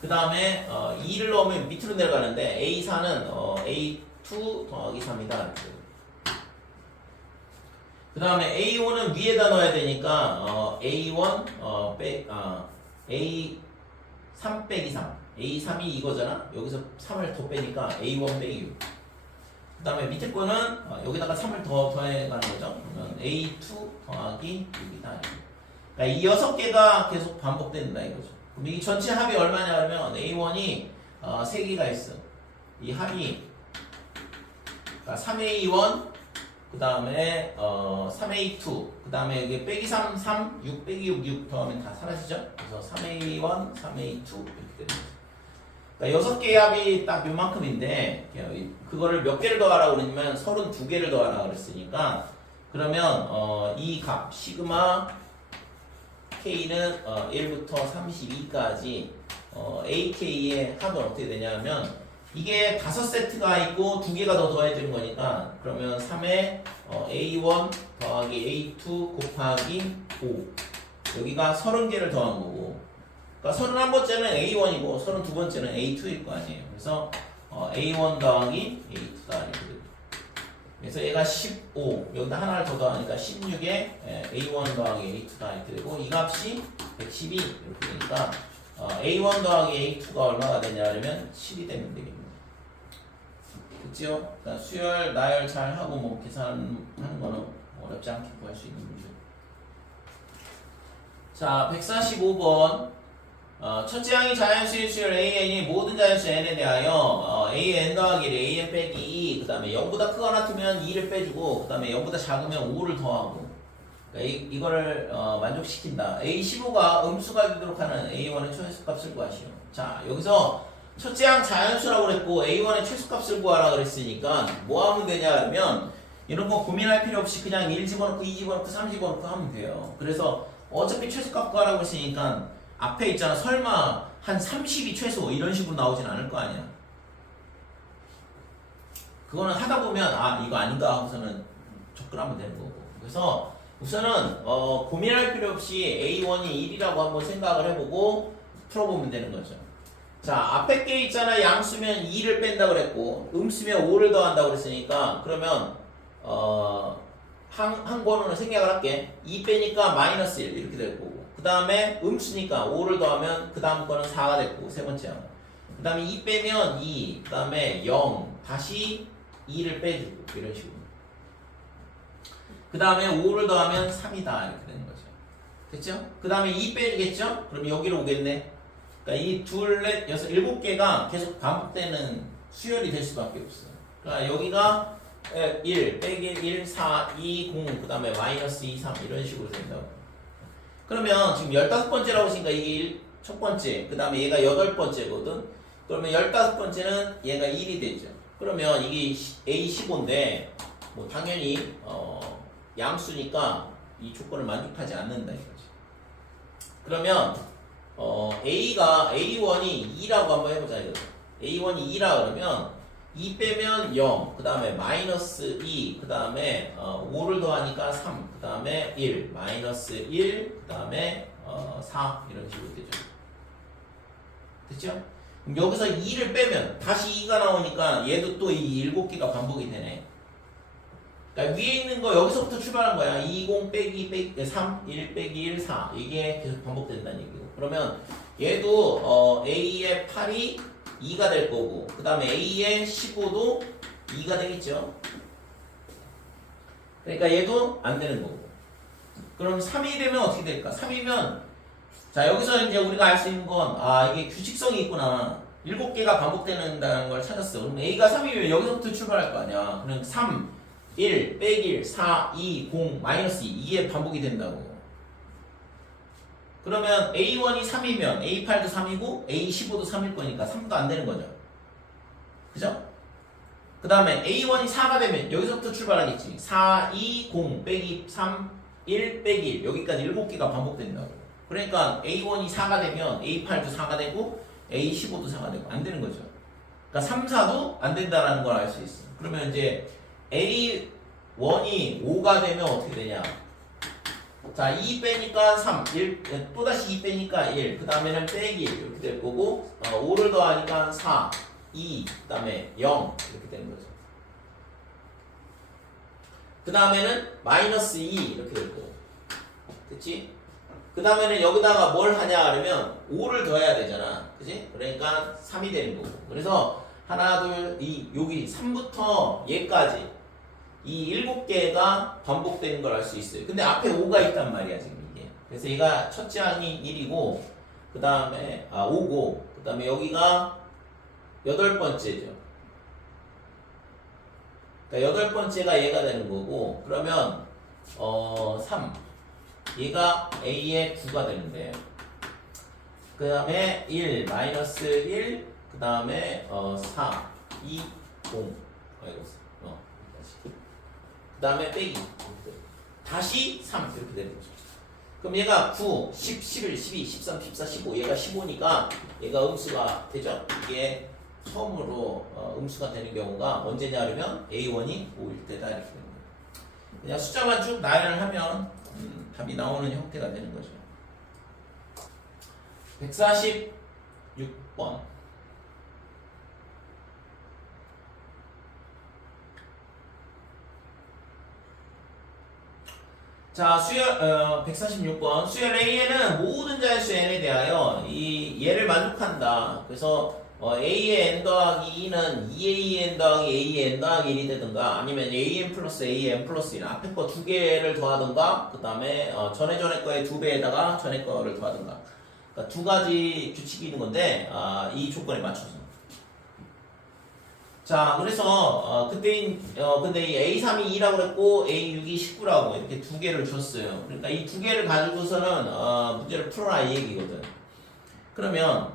그 다음에 2를 넣으면 밑으로 내려가는데 A4는 A2 더하기 3이다. 그 다음에 A5는 위에다 넣어야 되니까 A1 A3 빼기 3 A3이 이거잖아. 여기서 3을 더 빼니까 A1 빼기 6. 그 다음에 밑에 거는 여기다가 3을 더 더해가는 거죠. 그러면 A2 더하기 6이다. 그러니까 이 6개가 계속 반복된다 이거죠. 그럼 이 전체 합이 얼마냐 그러면 A1이 3개가 있어. 이 합이 그러니까 3A1 그 다음에 3A2 그 다음에 여기 빼기 3, 3, 6 빼기 6, 6 더하면 다 사라지죠. 그래서 3A1, 3A2 이렇게 되는 거죠. 그러니까 6개의 합이 딱 요만큼인데 그거를 몇 개를 더하라고 그러냐면 32개를 더하라고 그랬으니까 그러면 이 값 시그마 K는 1부터 32까지 AK의 합은 어떻게 되냐면 이게 5세트가 있고 2개가 더 더해지는 거니까 그러면 3에 A1 더하기 A2 곱하기 5 여기가 30개를 더한 거고 그러니까 31번째는 A1이고 32번째는 A2일 거 아니에요. 그래서 A1 더하기 A2다 이렇게 그래서 얘가 15 여기다 하나를 더 더하니까 16에 A1 더하기 A2다 이렇게 되고 이 값이 112 이렇게 되니까 A1 더하기 A2가 얼마가 되냐면 7이 되면 되겠네요. 그치요? 그러니까 수열, 나열 잘 하고 뭐 계산하는 거는 어렵지 않게 구할 수 있는 문제. 자, 145번. 첫째 항이 자연수의 수열 AN이 모든 자연수 N에 대하여 AN 더하기 AN 빼기 2, 그 다음에 0보다 크거나 같으면 2를 빼주고, 그 다음에 0보다 작으면 5를 더하고, 그러니까 이거를 만족시킨다. A15가 음수가 되도록 하는 A1의 최소값을 구하시오. 자, 여기서 첫째 항 자연수라고 그랬고 A1의 최소값을 구하라 그랬으니까 뭐 하면 되냐 그러면 이런 거 고민할 필요 없이 그냥 1 집어넣고 2 집어넣고 3 집어넣고 하면 돼요. 그래서 어차피 최소값 구하라고 했으니까 앞에 있잖아. 설마 한 30이 최소 이런 식으로 나오진 않을 거 아니야. 그거는 하다 보면 이거 아닌가 하고서는 접근하면 되는 거고. 그래서 우선은 고민할 필요 없이 A1이 1이라고 한번 생각을 해보고 풀어보면 되는 거죠. 자, 앞에 게 있잖아. 양수면 2를 뺀다 그랬고 음수면 5를 더한다 그랬으니까 그러면 한 번호는 생략을 할게. 2 빼니까 마이너스 1 이렇게 될 거고 그 다음에 음수니까 5를 더하면 그 다음 거는 4가 됐고 세 번째 항. 그 다음에 2 빼면 2, 그 다음에 0, 다시 2를 빼주고 이런 식으로. 그 다음에 5를 더하면 3이다 이렇게 되는 거죠. 됐죠? 그 다음에 2 빼주겠죠? 그럼 여기로 오겠네. 그러니까 이 둘, 넷, 여섯, 7개가 계속 반복되는 수열이 될 수밖에 없어요. 그러니까 여기가 1, 빼기 1, 4, 2, 0, 그 다음에 마이너스 2, 3 이런 식으로 된다고. 그러면 지금 15번째라고 했으니까 이게 첫 번째, 그 다음에 얘가 8번째거든. 그러면 15번째는 얘가 1이 되죠. 그러면 이게 A15인데 뭐 당연히 양수니까 이 조건을 만족하지 않는다 이거지. 그러면 A1이 2라고 한번 해보자 이거죠. A1이 2라 그러면 2 빼면 0, 그 다음에 마이너스 2, 그 다음에 5를 더하니까 3, 그 다음에 1, 마이너스 1, 그 다음에 4 이런 식으로 되죠. 됐죠? 그럼 여기서 2를 빼면 다시 2가 나오니까 얘도 또 이 7개가 반복이 되네. 그러니까 위에 있는 거 여기서부터 출발한 거야. 20 빼기 3, 1 빼기 1, 4 이게 계속 반복된다는 얘기고. 그러면 얘도 A의 8이 2가 될 거고, 그 다음에 A의 15도 2가 되겠죠. 그러니까 얘도 안 되는 거고. 그럼 3이 되면 어떻게 될까? 3이면 자 여기서 이제 우리가 알 수 있는 건 이게 규칙성이 있구나. 7개가 반복된다는 걸 찾았어. 그럼 A가 3이면 여기서부터 출발할 거 아니야. 그럼 3, 1, 빼기 1, 4, 2, 0, 마이너스 2 이게 반복이 된다고. 그러면 A1이 3이면 A8도 3이고 A15도 3일 거니까 3도 안 되는 거죠. 그죠? 그 다음에 A1이 4가 되면 여기서부터 출발하겠지. 4, 2, 0, 빼기 3, 1, 빼기 1 여기까지 7개가 반복된다고. 그러니까 A1이 4가 되면 A8도 4가 되고 A15도 4가 되고 안 되는 거죠. 그러니까 3, 4도 안 된다라는 걸 알 수 있어. 그러면 이제 A1이 5가 되면 어떻게 되냐? 자, 2 빼니까 3, 1, 또다시 2 빼니까 1, 그 다음에는 빼기 1 이렇게 될 거고 5를 더하니까 4, 2, 그 다음에 0 이렇게 되는 거죠. 그 다음에는 마이너스 2 이렇게 될 거고. 됐지? 그 다음에는 여기다가 뭘 하냐 그러면 5를 더해야 되잖아. 그지? 그러니까 3이 되는 거고. 그래서 하나, 둘, 여기 3부터 얘까지 이 7개가 반복되는 걸 알 수 있어요. 근데 앞에 5가 있단 말이야, 지금 이게. 그래서 얘가 첫째 항이 1이고, 그 다음에, 5고, 그 다음에 여기가 8번째죠. 그러니까 8번째가 얘가 되는 거고, 그러면, 3. 얘가 A의 9가 되는데, 그 다음에 1, 마이너스 1, 그 다음에, 4, 2, 0. 아이고. 그 다음에 빼기 다시 3 이렇게 되는 거죠. 그럼 얘가 9, 10, 11, 12, 13, 14, 15 얘가 15니까 얘가 음수가 되죠. 이게 처음으로 음수가 되는 경우가 언제냐 하면 A1이 5일 때다 이렇게 되는 거예요. 그냥 숫자만 쭉 나열을 하면 답이 나오는 형태가 되는 거죠. 146번 자, 수열 146번 수열 A에는 모든 자연수 n에 대하여 이 얘를 만족한다. 그래서 A의 n 더하기 2는 2AN 더하기 AN 더하기 1이 되든가 아니면 AN 플러스 AN 플러스 1 앞에 거 2개를 더하든가 그 다음에 전에 거의 2배에다가 전에 거를 더하든가 그러니까 2가지 규칙이 있는 건데 이 조건에 맞춰서 자, 그래서 근데 이 A3이 2라고 그랬고 A6이 19라고 이렇게 2개를 줬어요. 그러니까 이 2개를 가지고서는 문제를 풀어라 이 얘기거든. 그러면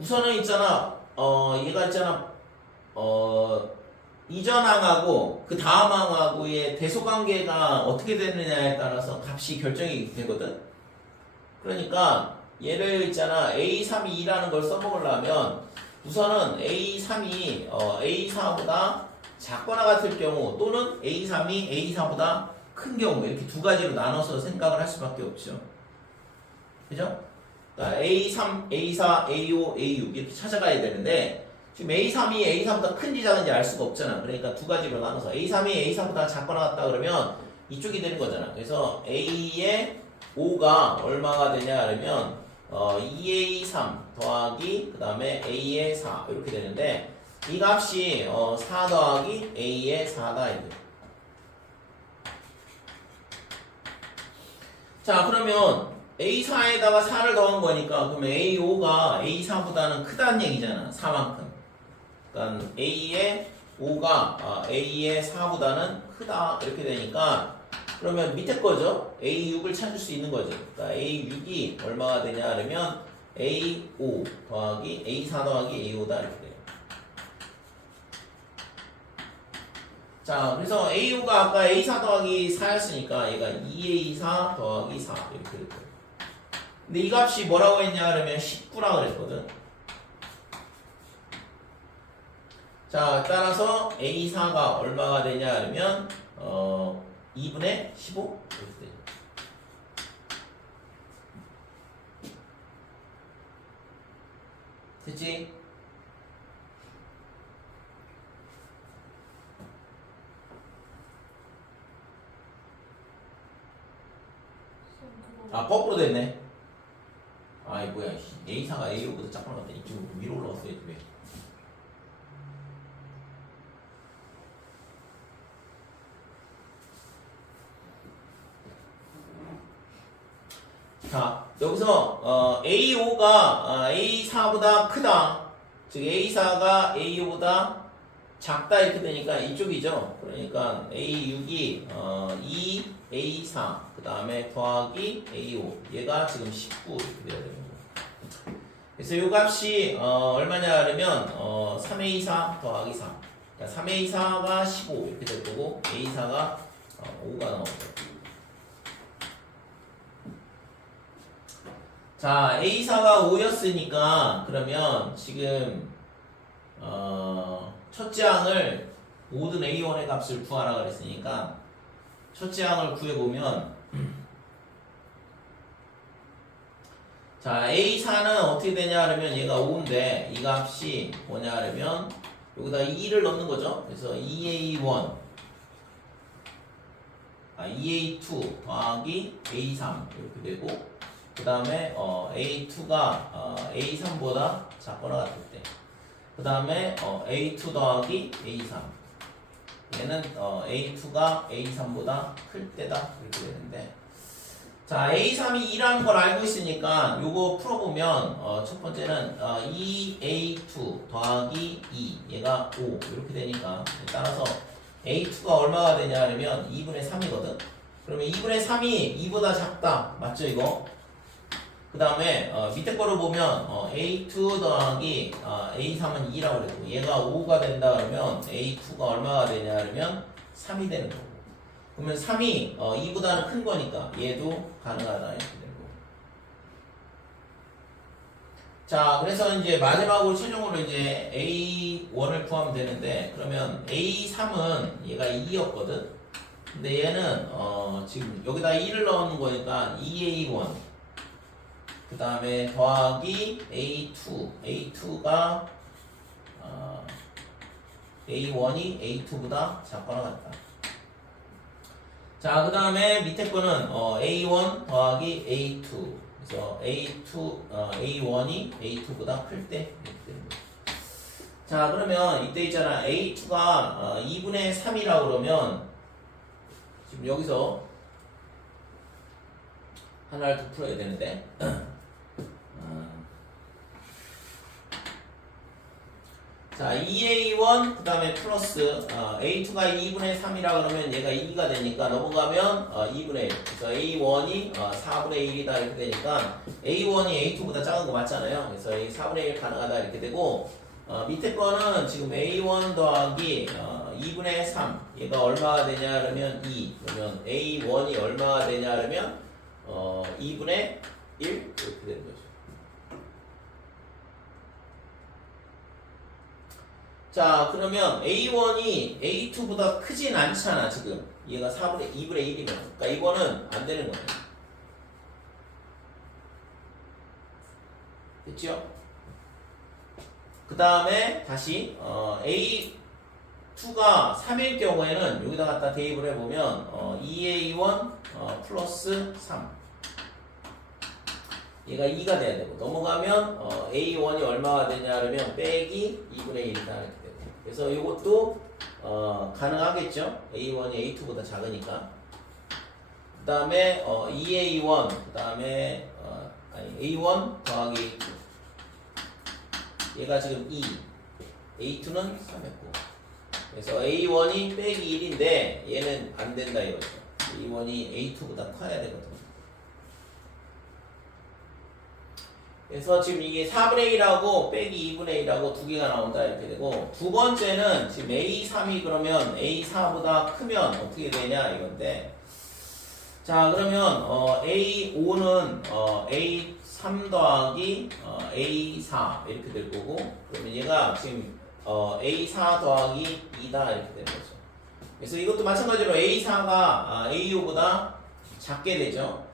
우선은 있잖아. 얘가 있잖아. 이전 항하고 그 다음 항하고의 대소관계가 어떻게 되느냐에 따라서 값이 결정이 되거든. 그러니까 얘를 있잖아. A3이 2라는 걸 써먹으려면 우선은 A3이 A4보다 작거나 같을 경우 또는 A3이 A4보다 큰 경우 이렇게 2가지로 나눠서 생각을 할 수밖에 없죠. 그죠? 그러니까 A3, A4, A5, A6 이렇게 찾아가야 되는데 지금 A3이 A4보다 큰지 작은지 알 수가 없잖아. 그러니까 2가지로 나눠서 A3이 A4보다 작거나 같다 그러면 이쪽이 되는 거잖아. 그래서 A의 5가 얼마가 되냐 그러면 2A3 더하기 그 다음에 A의 4 이렇게 되는데 이 값이 4 더하기 A의 4다 이거. 자 그러면 A4에다가 4를 더한 거니까 그러면 A5가 A4보다는 크다는 얘기잖아. 4만큼. 그러니까 A의 5가 A의 4보다는 크다 이렇게 되니까 그러면 밑에 거죠. A6을 찾을 수 있는 거죠. 그러니까 A6이 얼마가 되냐 그러면 A5 더하기 A4 더하기 A5다 이렇게 돼요. 자, 그래서 A5가 아까 A4 더하기 4였으니까 얘가 2A4 더하기 4 이렇게 될 거예요. 근데 이 값이 뭐라고 했냐 그러면 19라고 그랬거든. 자, 따라서 A4가 얼마가 되냐 그러면 2분의 15 이렇게 되죠. 됐지? 아, 거꾸로 됐네. 아이 뭐야, A4가 A5보다 작은 것 같다. 이쪽으로 위로 올라갔어야지 왜? 자, 여기서 A5가 A4보다 크다. 즉 A4가 A5보다 작다 이렇게 되니까 이쪽이죠. 그러니까 A6이 2A4 그 다음에 더하기 A5 얘가 지금 19 이렇게 돼야 되는 거예요. 그래서 이 값이 얼마냐 그러면 3A4 더하기 4 그러니까 3A4가 15 이렇게 될 거고 A4가 5가 나올 거예요. 자, A4가 5였으니까 그러면 지금 첫째 항을 모든 A1의 값을 구하라 그랬으니까 첫째 항을 구해보면 자, A4는 어떻게 되냐 하면 얘가 5인데 이 값이 뭐냐 하면 여기다 2를 넣는 거죠. 그래서 2A1 2A2 더하기 A3 이렇게 되고 그 다음에 A2가 A3보다 작거나 같을 때 그 다음에 A2 더하기 A3 얘는 A2가 A3보다 클 때다 이렇게 되는데 자 A3이 2라는 걸 알고 있으니까 요거 풀어보면 첫 번째는 2A2 더하기 2 얘가 5 이렇게 되니까 따라서 A2가 얼마가 되냐 하면 2분의 3이거든. 그러면 2분의 3이 2보다 작다 맞죠 이거? 그 다음에 밑에 거로 보면 A2 더하기 A3은 2라고 그랬고 얘가 5가 된다 그러면 A2가 얼마가 되냐 그러면 3이 되는 거고 그러면 3이 2보다는 큰 거니까 얘도 가능하다 이렇게 되고 자 그래서 이제 마지막으로 최종으로 이제 A1을 구하면 되는데 그러면 A3은 얘가 2였거든 근데 얘는 지금 여기다 2를 넣는 거니까 2A1 그 다음에 더하기 A2가 A1이 A2보다 작거나 같다. 자, 그 다음에 밑에 거는 A1 더하기 A2 그래서 A1이 A2보다 클 때 이렇게 되는 거예요. 자, 그러면 이때 있잖아 A2가 2분의 3이라고 그러면 지금 여기서 하나를 더 풀어야 되는데 자 2A1 그 다음에 플러스 A2가 2분의 3이라 그러면 얘가 2가 되니까 넘어가면 2분의 1 그래서 A1이 4분의 1이다 이렇게 되니까 A1이 A2보다 작은 거 맞잖아요 그래서 4분의 1 가능하다 이렇게 되고 밑에 거는 지금 A1 더하기 2분의 3 얘가 얼마가 되냐 그러면 2 그러면 A1이 얼마가 되냐 그러면 2분의 1 이렇게 되는 거죠. 자 그러면 A1이 A2보다 크진 않잖아 지금 얘가 2분의 1이면 그러니까 이거는 안 되는 거예요. 됐죠? 그 다음에 다시 A2가 3일 경우에는 여기다 갖다 대입을 해보면 2A1 플러스 3 얘가 2가 돼야 되고 넘어가면 A1이 얼마가 되냐 그러면 빼기 2분의 1이다 이렇게 되고 그래서 이것도 가능하겠죠? A1이 A2보다 작으니까 그 다음에 2A1 그 다음에 A1 더하기 A2 얘가 지금 2 A2는 3했고 그래서 A1이 빼기 1인데 얘는 안 된다 이거죠. A1이 A1이 A2보다 커야 되거든. 그래서 지금 이게 4분의 1하고 빼기 2분의 1하고 두 개가 나온다 이렇게 되고, 두 번째는 지금 A3이 그러면 A4보다 크면 어떻게 되냐 이건데, 자 그러면 A5는 A3 더하기 A4 이렇게 될 거고, 그러면 얘가 지금 A4 더하기 2다 이렇게 되는 거죠. 그래서 이것도 마찬가지로 A4가 A5보다 작게 되죠.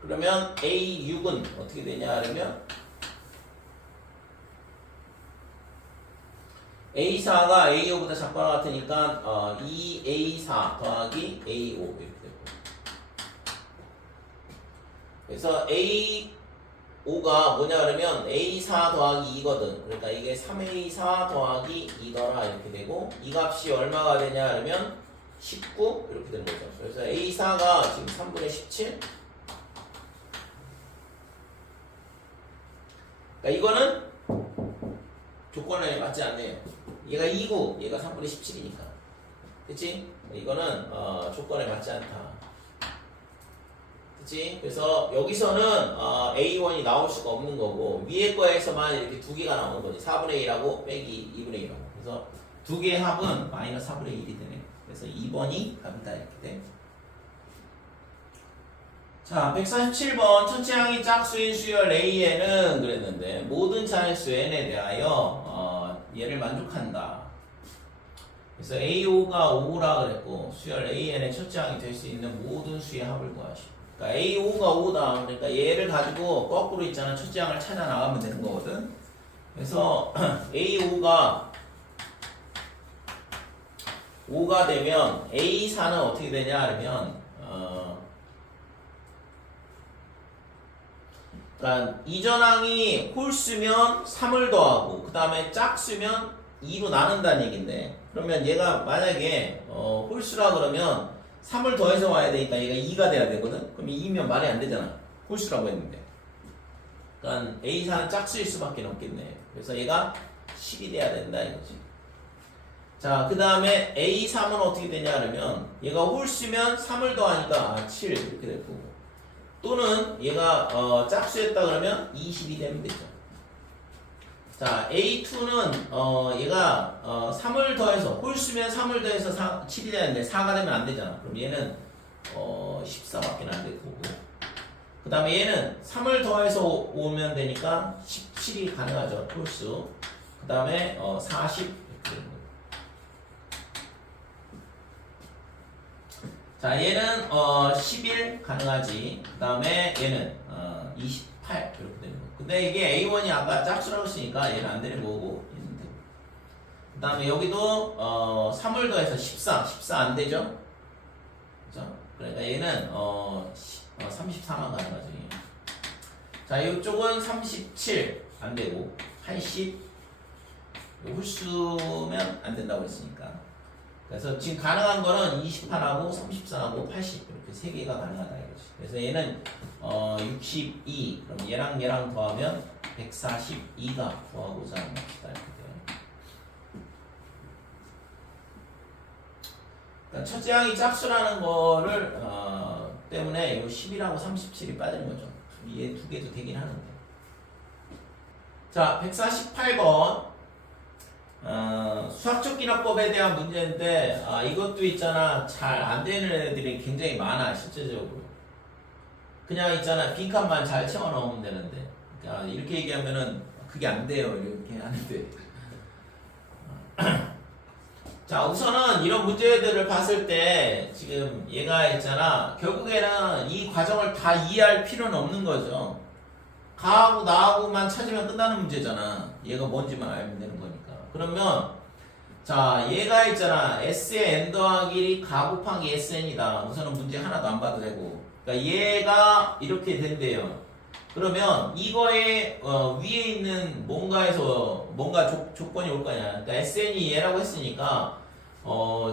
그러면 A6은 어떻게 되냐 하면 A4가 A5보다 작거나 같으니까 2A4 더하기 A5 이렇게 되고, 그래서 A5가 뭐냐 그러면 A4 더하기 2거든. 그러니까 이게 3A4 더하기 2더라 이렇게 되고, 이 값이 얼마가 되냐 하면 19 이렇게 되는 거죠. 그래서 A4가 지금 3분의 17. 그러니까 이거는 조건에 맞지 않네요. 얘가 2고 얘가 3분의 17이니까. 그치? 이거는 조건에 맞지 않다. 그치? 그래서 여기서는 A1이 나올 수가 없는 거고, 위에 거에서만 이렇게 두 개가 나오는 거지. 4분의 1하고 빼기 2분의 1하고. 그래서 두 개의 합은 마이너스 4분의 1이 되네. 그래서 2번이 답이다 이렇게 돼. 자, 147번 첫째항이 짝수인 수열 A에는 그랬는데, 모든 자연수 N에 대하여 얘를 만족한다. 그래서 A5가 5라 그랬고, 수열 AN의 첫째항이 될 수 있는 모든 수의 합을 구하시. 그러니까 A5가 5다. 그러니까 얘를 가지고 거꾸로 있잖아. 첫째항을 찾아 나가면 되는 거거든. 그래서 A5가 5가 되면 A4는 어떻게 되냐 하면 그러니까 이전항이 홀수면 3을 더하고 그 다음에 짝수면 2로 나눈다는 얘긴데, 그러면 얘가 만약에 홀수라 그러면 3을 더해서 와야 되니까 얘가 2가 돼야 되거든. 그럼 2면 말이 안 되잖아. 홀수라고 했는데. 그러니까 A4는 짝수일 수밖에 없겠네. 그래서 얘가 10이 돼야 된다 이거지. 자, 그 다음에 A3은 어떻게 되냐 하면 얘가 홀수면 3을 더하니까 7 이렇게 될 거고, 또는 얘가 짝수였다 그러면 20이 되면 되죠. 자, A2는 얘가 3을 더해서 홀수면 3을 더해서 7이 되는데 4가 되면 안 되잖아. 그럼 얘는 14밖에 안 될 거고, 그 다음에 얘는 3을 더해서 오면 되니까 17이 가능하죠. 홀수. 그 다음에 40 이렇게 되는 거예요. 자, 얘는 11 가능하지. 그 다음에 얘는 28 이렇게 되는 거. 근데 이게 A1이 아까 짝수라고 했으니까 얘는 안 되는 거고, 얘는 되고. 그 다음에 여기도 3을 더해서 14 안 되죠? 그죠? 그러니까 얘는 34만 가능하지. 자, 이쪽은 37 안 되고, 80 홀수면 안 된다고 했으니까. 그래서 지금 가능한 거는 28하고 34하고 80 이렇게 세 개가 가능하다 이거지. 그래서 얘는 62, 그럼 얘랑 더하면 142가 구하고자 하는 것이다 이렇게 돼요. 그러니까 첫째항이 짝수라는 거를 때문에 이 10이라고 37이 빠지는 거죠. 얘 두 개도 되긴 하는데. 자, 148번. 수학적 기납법에 대한 문제인데, 이것도 있잖아. 잘 안 되는 애들이 굉장히 많아, 실제적으로. 그냥 있잖아. 빈칸만 잘 채워 넣으면 되는데. 그러니까 이렇게 얘기하면은 그게 안 돼요. 이렇게 하는데. 자, 우선은 이런 문제들을 봤을 때, 지금 얘가 있잖아. 결국에는 이 과정을 다 이해할 필요는 없는 거죠. 가하고 나하고만 찾으면 끝나는 문제잖아. 얘가 뭔지만 알면 되는 거니까. 그러면 자, 얘가 있잖아. S의 N 더하기 가 곱하기 SN이다. 우선은 문제 하나도 안 봐도 되고. 그러니까 얘가 이렇게 된대요. 그러면 이거에 위에 있는 뭔가에서 뭔가 조건이 올 거 아니야. 그러니까 SN이 얘라고 했으니까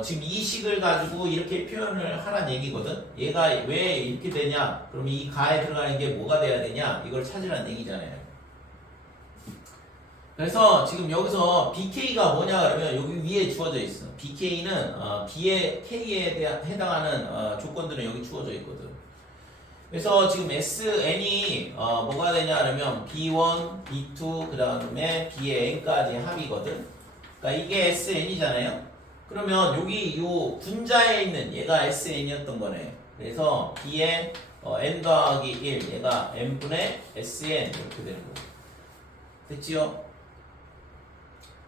지금 이 식을 가지고 이렇게 표현을 하란 얘기거든. 얘가 왜 이렇게 되냐? 그러면 이 가에 들어가는 게 뭐가 돼야 되냐? 이걸 찾으라는 얘기잖아요. 그래서 지금 여기서 BK가 뭐냐 그러면 여기 위에 주어져 있어. BK는 B의 K에 해당하는 조건들은 여기 주어져 있거든. 그래서 지금 SN이 뭐가 되냐 그러면 B1, B2 그 다음에 B의 N까지 합이거든. 그러니까 이게 SN이잖아요. 그러면 여기 요 분자에 있는 얘가 SN이었던 거네. 그래서 B의 N 더하기 1 얘가 N분의 SN 이렇게 되는 거. 됐지요?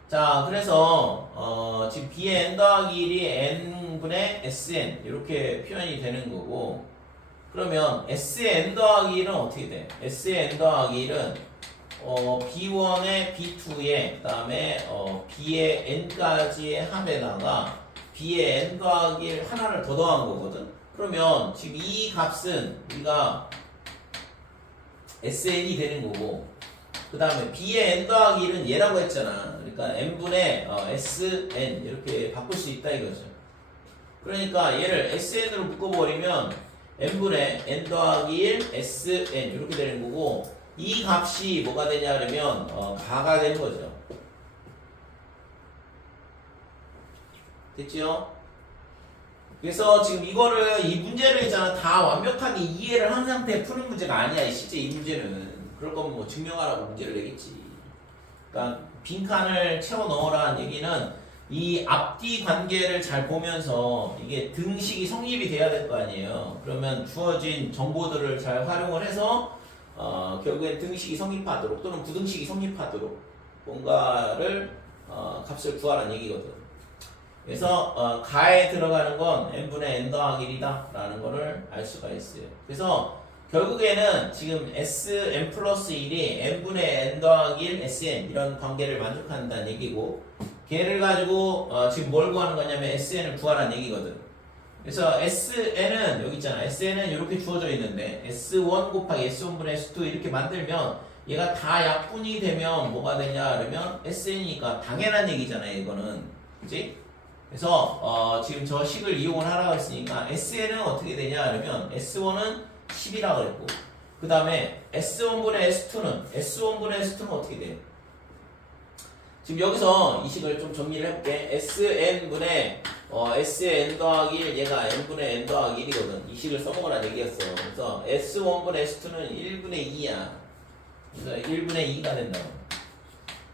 자, 그래서 지금 B의 N 더하기 1이 N분의 SN 이렇게 표현이 되는 거고, 그러면 S의 N 더하기 1은 어떻게 돼? S의 N 더하기 1은 B1의 B2의 그 다음에 B의 N까지의 합에다가 B의 N 더하기 1 하나를 더 더한 거거든? 그러면 지금 이 값은 우리가 SN이 되는 거고, 그 다음에 B의 N 더하기 1은 얘라고 했잖아. 그러니까 N분의 SN 이렇게 바꿀 수 있다 이거죠. 그러니까 얘를 SN으로 묶어버리면 N분의 N 더하기 1 SN 이렇게 되는 거고, 이 값이 뭐가 되냐 그러면 가가 되는 거죠. 됐죠? 그래서 지금 이거를 이 문제를 있잖아 다 완벽하게 이해를 한 상태에 푸는 문제가 아니야. 실제 이 문제는 그럴 거면 뭐 증명하라고 문제를 내겠지. 그러니까 빈칸을 채워 넣으라는 얘기는 이 앞뒤 관계를 잘 보면서 이게 등식이 성립이 돼야 될 거 아니에요. 그러면 주어진 정보들을 잘 활용을 해서 결국엔 등식이 성립하도록 또는 부등식이 성립하도록 뭔가를 값을 구하라는 얘기거든. 그래서 가에 들어가는 건 n분의 n 더하기 1이다 라는 거를 알 수가 있어요. 그래서 결국에는 지금 Sn 플러스 1이 n분의 n 더하기 1 Sn 이런 관계를 만족한다는 얘기고, 걔를 가지고 지금 뭘 구하는 거냐면 Sn을 구하라는 얘기거든. 그래서 Sn은 여기 있잖아. Sn은 이렇게 주어져 있는데 S1 곱하기 S1분의 S2 이렇게 만들면 얘가 다 약분이 되면 뭐가 되냐 그러면 Sn이니까 당연한 얘기잖아요. 이거는 그치? 그래서 지금 저 식을 이용을 하라고 했으니까 SN은 어떻게 되냐 그러면 S1은 10이라고 그랬고, 그 다음에 S1분의 S2는 어떻게 돼? 지금 여기서 이 식을 좀 정리를 해볼게. SN분의 SN 더하기 1 얘가 N분의 N 더하기 1이거든. 이 식을 써먹으라는 얘기였어. 그래서 S1분의 S2는 1분의 2야. 그래서 1분의 2가 된다고.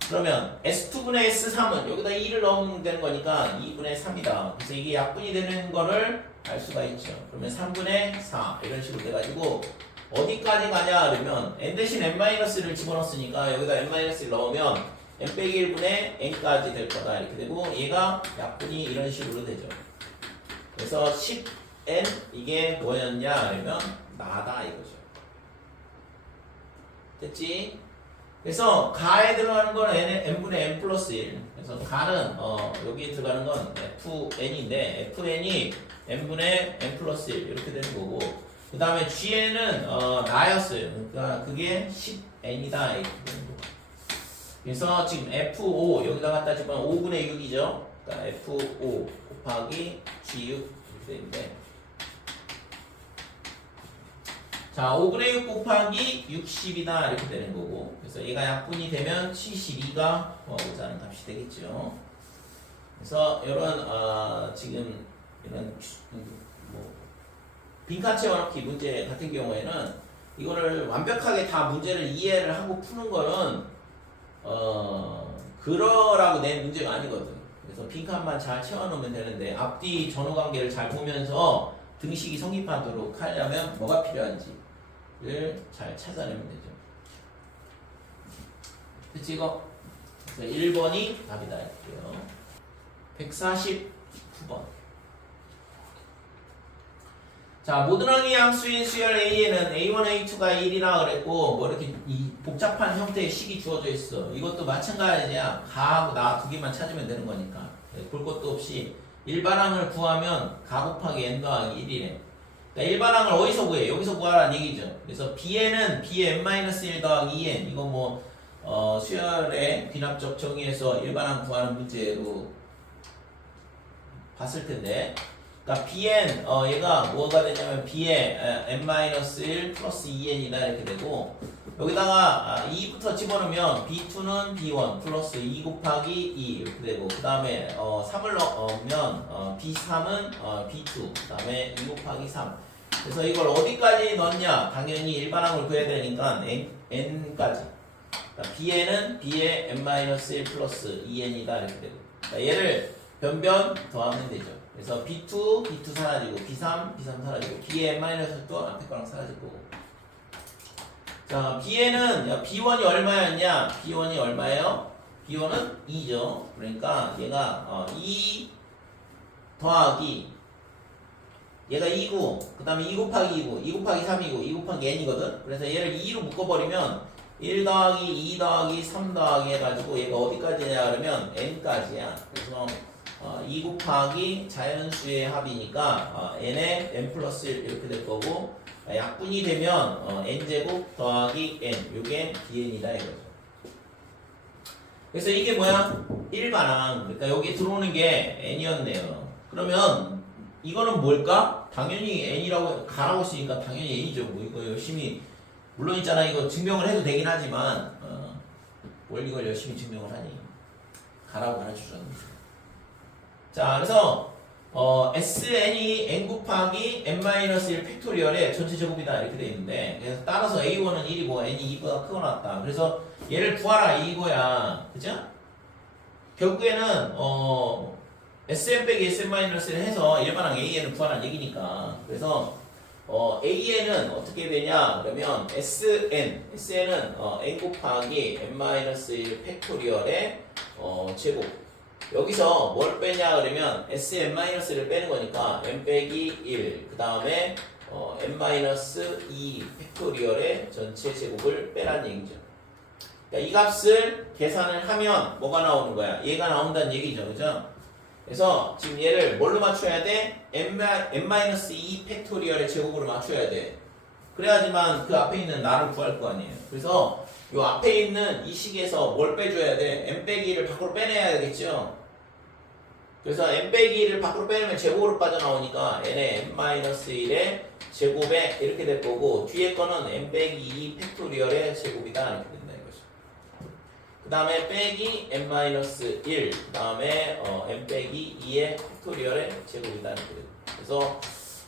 그러면 S2분의 S3은 여기다 2를 넣으면 되는 거니까 2분의 3이다. 그래서 이게 약분이 되는 거를 알 수가 있죠. 그러면 3분의 4 이런 식으로 돼가지고 어디까지 가냐 그러면 n 대신 n-를 집어넣었으니까 여기다 n-를 넣으면 n 빼기 1분의 n까지 될 거다 이렇게 되고, 얘가 약분이 이런 식으로 되죠. 그래서 10n 이게 뭐였냐 그러면 나다 이거죠. 됐지? 그래서 가에 들어가는 건 n분의 n 플러스 1. 그래서 가는 여기에 들어가는 건 fn인데 fn이 n분의 n 플러스 1 이렇게 되는 거고, 그 다음에 gn은 나였어요. 그러니까 그게 10n이다 이렇게 되는 거고. 그래서 지금 F5 여기다 갖다 집으면 5분의 6이죠. 그러니까 F5 곱하기 G6 이렇게 되는데, 자 5분의 6 곱하기 60이다 이렇게 되는 거고, 그래서 얘가 약분이 되면 72가 구하고자 값이 되겠죠. 그래서 이런 지금 이런 뭐 빈칸 채워넣기 문제 같은 경우에는 이거를 완벽하게 다 문제를 이해를 하고 푸는 거는 그러라고 낸 문제가 아니거든. 그래서 빈칸만 잘 채워놓으면 되는데 앞뒤 전후 관계를 잘 보면서 등식이 성립하도록 하려면 뭐가 필요한지를 잘 찾아내면 되죠. 그치 이거? 그래서 1번이 답이다 할게요. 149번. 자, 모든 항의 양수인 수열 A에는 A1, A2가 1이라 그랬고, 뭐 이렇게 이 복잡한 형태의 식이 주어져 있어. 이것도 마찬가지야. 가하고 나 두 개만 찾으면 되는 거니까. 볼 것도 없이 일반항을 구하면 가 곱하기 n 더하기 1이래. 그러니까 일반항을 어디서 구해? 여기서 구하라는 얘기죠. 그래서 B에는 B의 n-1 더하기 2n. 이거 뭐 수열의 귀납적 정의에서 일반항 구하는 문제로 봤을 텐데, 그러니까 Bn 얘가 뭐가 되냐면 B의 n-1 플러스 2n이다 이렇게 되고, 여기다가 2부터 집어넣으면 B2는 B1 플러스 2 곱하기 2 이렇게 되고 그 다음에 3을 넣으면 B3은 B2 그 다음에 2 곱하기 3 그래서 이걸 어디까지 넣냐 당연히 일반항을 구해야 되니까 n까지 그러니까 bn은 b의 n-1 플러스 2n이다 이렇게 되고 그러니까 얘를 변변 더하면 되죠. 그래서 b2 사라지고 b3 사라지고 b의 n-도 앞에 거랑 사라질 거고 자 bn은 b1이 얼마였냐 b1이 얼마예요? b1은 2죠. 그러니까 얘가 2 더하기 얘가 2고 그 다음에 2 곱하기 2고 2 곱하기 3이고 2 곱하기 n이거든. 그래서 얘를 2로 묶어버리면 1 더하기 2 더하기 3 더하기 해가지고 얘가 어디까지냐 그러면 n까지야. 그래서 2 곱하기 자연수의 합이니까 n에 n 플러스 1 이렇게 될 거고 약분이 되면 n제곱 더하기 n 요게 bn이다 이거죠. 그래서 이게 뭐야? 일반항. 그러니까 여기 들어오는 게 n이었네요. 그러면 이거는 뭘까? 당연히 n이라고 가라고 쓰니까 당연히 n이죠. 뭐 이거 열심히 물론 있잖아 이거 증명을 해도 되긴 하지만 뭘 이걸 열심히 증명을 하니 가라고 가르쳐줬는데 자 그래서 sn이 n 곱하기 n-1 팩토리얼의 전체 제곱이다 이렇게 돼 있는데 그래서 따라서 a1은 1이고 n이 2보다 크거나 같다. 그래서 얘를 구하라 이거야. 그죠? 결국에는 sn 빼기 sn-를 해서 일반항 an을 구하라는 얘기니까 그래서 an은 어떻게 되냐 그러면 sn은 n 곱하기 n-1 팩토리얼의 제곱 여기서 뭘 빼냐 그러면 sn-를 빼는 거니까 n 빼기 1 그 다음에 n-2 팩토리얼의 전체 제곱을 빼라는 얘기죠. 그러니까 이 값을 계산을 하면 뭐가 나오는 거야? 얘가 나온다는 얘기죠. 그죠? 그래서 지금 얘를 뭘로 맞춰야 돼? n-2 팩토리얼의 제곱으로 맞춰야 돼. 그래야지만 그 앞에 있는 나를 구할 거 아니에요. 그래서 요 앞에 있는 이 식에서 뭘 빼줘야 돼? n 빼기 1을 밖으로 빼내야 되겠죠? 그래서 n 빼기 1을 밖으로 빼내면 제곱으로 빠져나오니까 n의 n-1의 제곱에 이렇게 될 거고 뒤에 거는 n 빼기 2 팩토리얼의 제곱이다 이렇게 된다 이거죠. 그 다음에 빼기 n-1 그 다음에 n 빼기 2의 팩토리얼의 제곱이다 이렇게 되고 그래서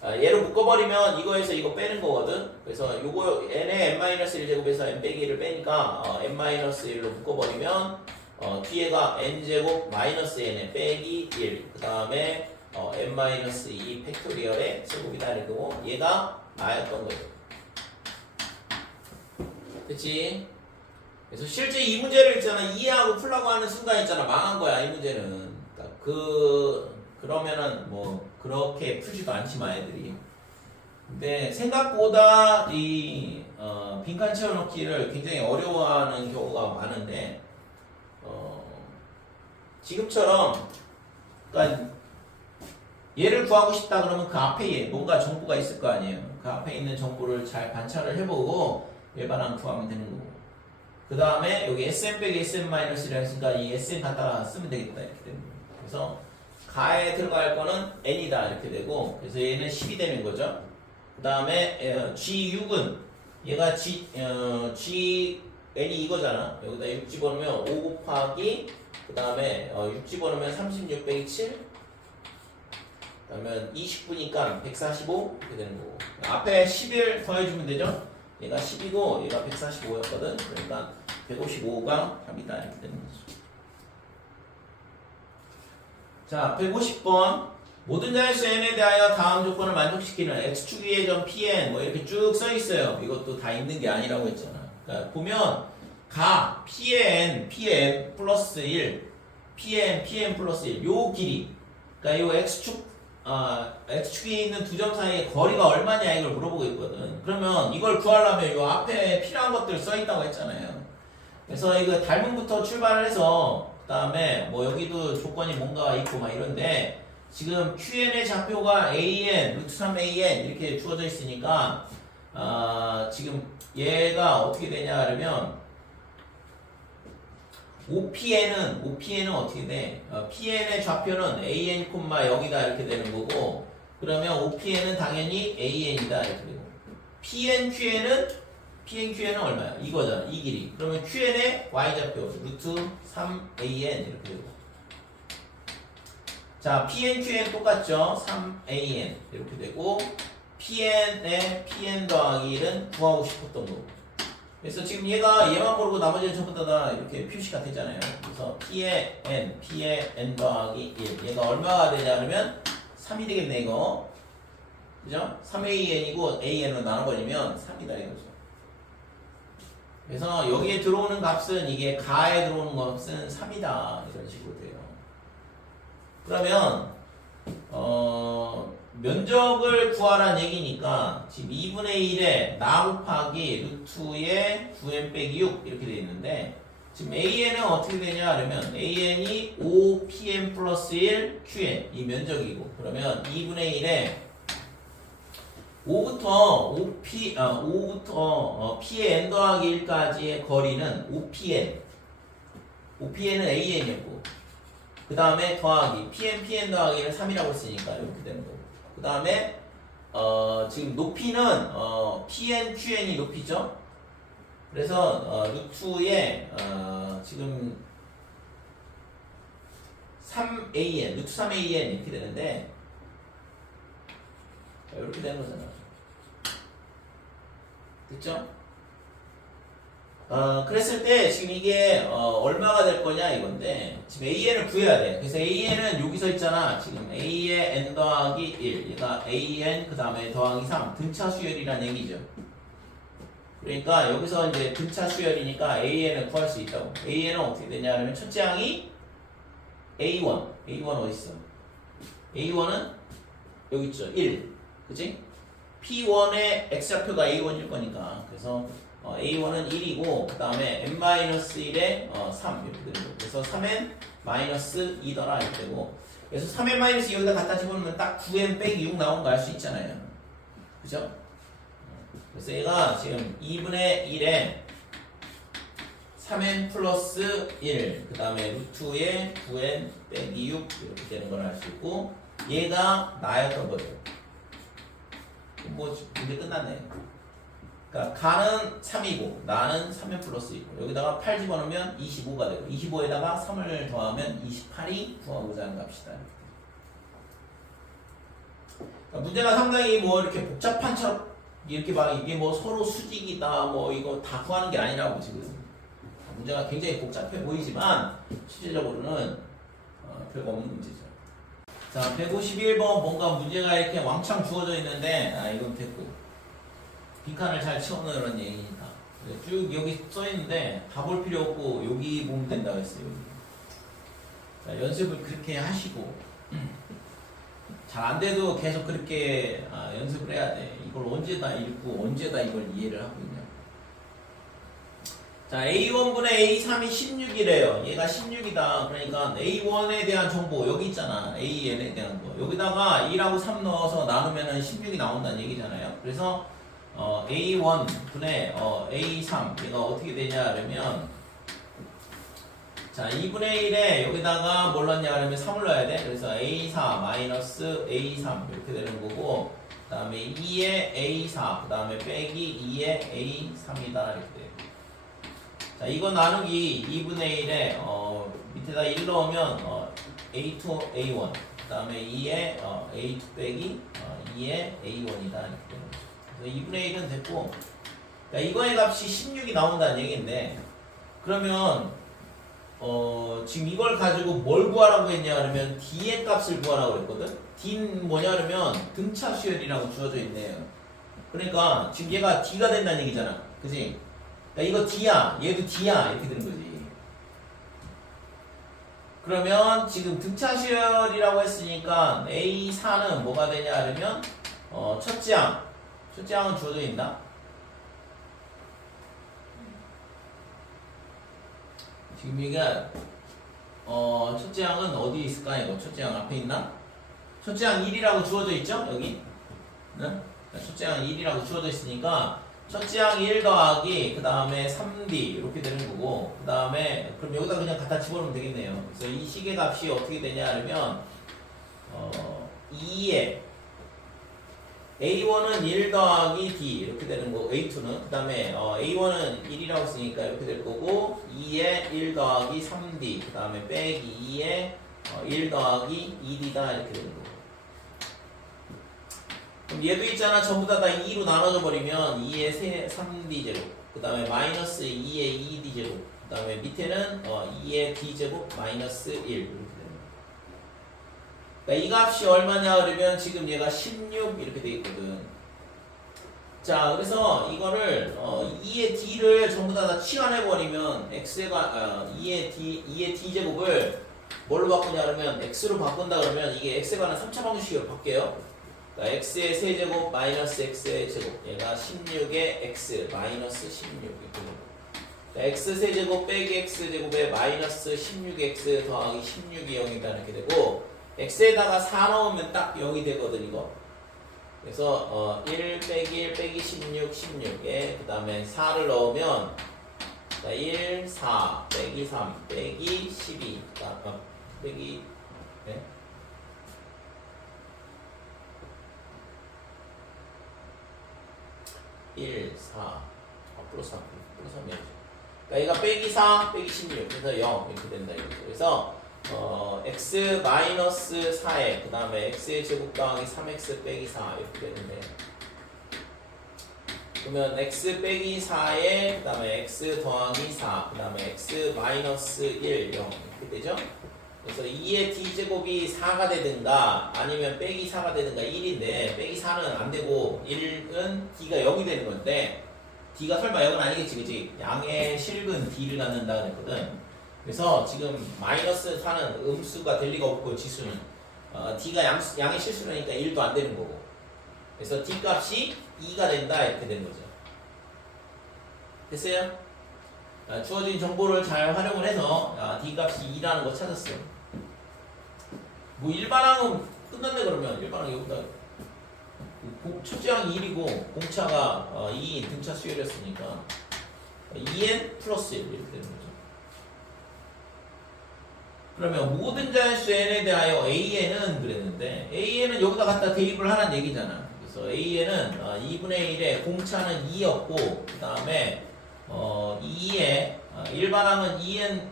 얘를 묶어버리면 이거에서 이거 빼는 거거든. 그래서 요거 n의 n-1 제곱에서 n 빼기 1을 빼니까 n-1로 묶어버리면 뒤에가 n제곱 마이너스 n의 빼기 1 그 다음에 n-2 팩토리얼의 제곱이다 이렇게 되고 얘가 나였던 거죠. 됐지? 그래서 실제 이 문제를 있잖아 이해하고 풀라고 하는 순간 있잖아 망한 거야 이 문제는. 그러니까 그러면은 뭐 그렇게 풀지도 않지만 애들이 근데 생각보다 이 빈칸 채워넣기를 굉장히 어려워하는 경우가 많은데 지금처럼 그러니까 얘를 구하고 싶다 그러면 그 앞에 뭔가 정보가 있을 거 아니에요. 그 앞에 있는 정보를 잘 관찰을 해보고 일반항 구하면 되는 거고 그 다음에 여기 sn 빼기 sn-1이라 했으니까 이 sn 갖다가 쓰면 되겠다 이렇게 되는 거예요. 그래서 가에 들어갈 거는 n이다 이렇게 되고 그래서 얘는 10이 되는 거죠. 그 다음에 G6은 얘가 G n이 이거잖아. 여기다 6 집어넣으면 5 곱하기 그 다음에 6 집어넣으면 36 빼기 7 그러면 29니까 145 이렇게 되는 거고 앞에 11 더해주면 되죠. 얘가 10이고 얘가 145였거든. 그러니까 155가 답이다 이렇게 되는 거죠. 자 150번 모든 자릿수 n에 대하여 다음 조건을 만족시키는 x축 위의 점 pn 뭐 이렇게 쭉 써있어요. 이것도 다 있는 게 아니라고 했잖아. 그러니까 보면 가 pn 플러스 1 pn 플러스 1 요 길이 그러니까 요 x축이 있는 두 점 사이의 거리가 얼마냐 이걸 물어보고 있거든. 그러면 이걸 구하려면 요 앞에 필요한 것들 써있다고 했잖아요. 그래서 이거 닮음부터 출발을 해서 그 다음에 뭐 여기도 조건이 뭔가 있고 막 이런데 지금 QN의 좌표가 AN, 루트 3AN 이렇게 주어져 있으니까 지금 얘가 어떻게 되냐 그러면 OPN은 어떻게 돼? PN의 좌표는 AN, 여기다 이렇게 되는 거고 그러면 OPN은 당연히 AN이다 이렇게 되고 PN, QN은 PNQN은 얼마야? 이거잖아. 이 길이. 그러면 QN의 Y좌표 루트 3AN 이렇게 되고. 자, PNQN 똑같죠? 3AN 이렇게 되고 PN의 PN 더하기 1은 구하고 싶었던 거. 그래서 지금 얘만 모르고 나머지는 전부 다 이렇게 표시가 되잖아요. 그래서 P의 N 더하기 1. 얘가 얼마가 되냐 그러면 3이 되겠네 이거. 그죠? 3AN이고 AN으로 나눠버리면 3이다 이거죠. 그래서 여기에 들어오는 값은 이게 가에 들어오는 값은 3이다 이런 식으로 돼요. 그러면 면적을 구하라는 얘기니까 지금 2분의 1에 나 곱하기 루트의 9n 빼기 6 이렇게 되어 있는데 지금 AN은 어떻게 되냐 그러면 AN이 5PM 플러스 1 QN 이 면적이고 그러면 2분의 1에 5부터 P의 N 더하기 1까지의 거리는 5PN은 AN이었고 그 다음에 더하기 PN 더하기는 3이라고 했으니까 이렇게 되는 거고 그 다음에 지금 높이는 PN, QN이 높이죠. 그래서 루트에 지금 3AN, 루트 3AN 이렇게 되는데 이렇게 되는 거잖아. 됐죠? 그랬을 때 지금 이게 얼마가 될 거냐 이건데 지금 AN을 구해야 돼. 그래서 AN은 여기 서 있잖아. 지금 A의 N 더하기 1 얘가 AN 그 다음에 더하기 3 등차 수열이란 얘기죠. 그러니까 여기서 이제 등차 수열이니까 AN을 구할 수 있다고. AN은 어떻게 되냐 하면 첫째 항이 A1 어디 있어? A1은 여기 있죠. 1 그치? P1의 X좌표가 A1일 거니까 그래서 A1은 1이고 그 다음에 n-1에 3 이렇게 되는 거고 그래서 3n 마이너스 2더라 이렇게 되고 그래서 3n 마이너스 여기다 갖다 집어넣으면 딱 9n 빼기 6 나오는 거 알 수 있잖아요. 그죠? 그래서 얘가 지금 2분의 1에 3n 플러스 1 그 다음에 루트에 9n 빼기 6 이렇게 되는 걸 알 수 있고 얘가 나였던 거죠. 뭐 이제 끝났네. 그러니까 가는 3이고 나는 3n 플러스 2고 여기다가 8 집어넣으면 25가 되고 25에다가 3을 더하면 28이 구하고자 하는 값이다. 그러니까 문제가 상당히 뭐 이렇게 복잡한 처럼 이렇게 막 이게 뭐 서로 수직이다 뭐 이거 다 구하는 게 아니라고 지금 문제가 굉장히 복잡해 보이지만 실질적으로는 별거 없는 문제죠. 자, 151번 뭔가 문제가 이렇게 왕창 주어져 있는데 이건 됐고 빈칸을 잘 채워넣으라는 얘기니까 쭉 여기 써있는데 다 볼 필요 없고 여기 보면 된다고 했어요. 여기. 자, 연습을 그렇게 하시고 잘 안돼도 계속 그렇게 연습을 해야 돼. 이걸 언제다 읽고 언제다 이걸 이해를 하고 있냐. 자, A1분의 A3이 16이래요. 얘가 16이다. 그러니까 A1에 대한 정보 여기 있잖아. AN에 대한 거. 여기다가 2라고 3 넣어서 나누면은 16이 나온다는 얘기잖아요. 그래서 A1분의 A3 얘가 어떻게 되냐 그러면 자 2분의 1에 여기다가 뭘 넣냐 그러면 3을 넣어야 돼. 그래서 A4 마이너스 A3 이렇게 되는 거고 그 다음에 2에 A4 그 다음에 빼기 2에 A3이다 이렇게 돼요. 자, 이거 나누기 2분의 1에 밑에다 1 넣으면 A2, A1 그 다음에 2에 A2 빼기 2에 A1이다 이렇게 되는 거죠. 그래서 2분의 1은 됐고 그러니까 이거의 값이 16이 나온다는 얘기인데 그러면 지금 이걸 가지고 뭘 구하라고 했냐 그러면 D의 값을 구하라고 했거든. D는 뭐냐 그러면 등차 수열이라고 주어져 있네요. 그러니까 지금 얘가 D가 된다는 얘기잖아. 그치? 그러니까 이거 D야, 얘도 D야 이렇게 되는 거지. 그러면 지금 등차 수열이라고 했으니까 A4는 뭐가 되냐 그러면 첫째 항은 주어져 있나? 지금 얘가 첫째 항은 어디 있을까 이거? 첫째 항 앞에 있나? 첫째 항 1이라고 주어져 있죠? 여기? 네? 첫째 항 1이라고 주어져 있으니까 첫째 항 1 더하기 그 다음에 3D 이렇게 되는 거고 그 다음에 그럼 여기다 그냥 갖다 집어넣으면 되겠네요. 그래서 이 식의 값이 어떻게 되냐 하면 2에 A1은 1 더하기 D 이렇게 되는 거고 A2는 그 다음에 A1은 1이라고 했으니까 이렇게 될 거고 2에 1 더하기 3D 그 다음에 빼기 2에 1 더하기 2D다 이렇게 되는 거고 그럼 얘도 있잖아 전부 다 2로 나눠져 버리면 2에 3D 제곱 그 다음에 마이너스 2에 2D 제곱 그 다음에 밑에는 2에 D 제곱 마이너스 1 이렇게 되는 거고 그러니까 이 값이 얼마냐 그러면 지금 얘가 16 이렇게 돼 있거든. 자 그래서 이거를 2의 d를 전부 다 치환해 버리면 x가 2의 d 제곱을 뭘로 바꾸냐 그러면 x로 바꾼다 그러면 이게 x에 관한 3차 방정식으로 바뀌어요. 그러니까 x의 세제곱 마이너스 x의 제곱 얘가 16의 x 마이너스 16 이렇게 되는 거. x 세제곱 빼기 x 제곱에 마이너스 16x 더하기 16이 0이다 이렇게 되고 x에다가 4 넣으면 딱 0이 되거든 이거. 그래서 1 빼기 1 빼기 16 16에 그 다음에 4를 넣으면 1 4 빼기 3 빼기 12 빼기 네? 1 4 플러스 3 플러스 3이죠. 그러니까 얘가 빼기 4 빼기 16 그래서 0 이렇게 된다 이거죠. 그래서 x 마이너스 4에 그 다음에 x의 제곱 더하기 3x 빼기 4 이렇게 되는데 그러면 x 빼기 4에 그 다음에 x 더하기 4 그 다음에 x 마이너스 1 0 이렇게 되죠. 그래서 2의 d제곱이 4가 되든가 아니면 빼기 4가 되든가 1인데 빼기 4는 안 되고 1은 d가 0이 되는 건데 d가 설마 0은 아니겠지 그치? 양의 실근 d를 갖는다 그랬거든. 그래서 지금 마이너스 4는 음수가 될 리가 없고 지수는 d가 양의 실수라니까 1도 안 되는 거고 그래서 d 값이 2가 된다 이렇게 되는 거죠. 됐어요? 주어진 정보를 잘 활용을 해서 d 값이 2라는 거 찾았어요. 뭐 일반항은 끝났네 그러면 일반항 여기다 첫째항이 1이고 공차가 2인 등차 수열이었으니까 2n 플러스 1 이렇게 되는 거죠. 그러면 모든 자연수 n에 대하여 an은 그랬는데 an은 여기다 갖다 대입을 하라는 얘기잖아. 그래서 an은 2분의 1에 공차는 2였고 그 다음에 2에 일반항은 2n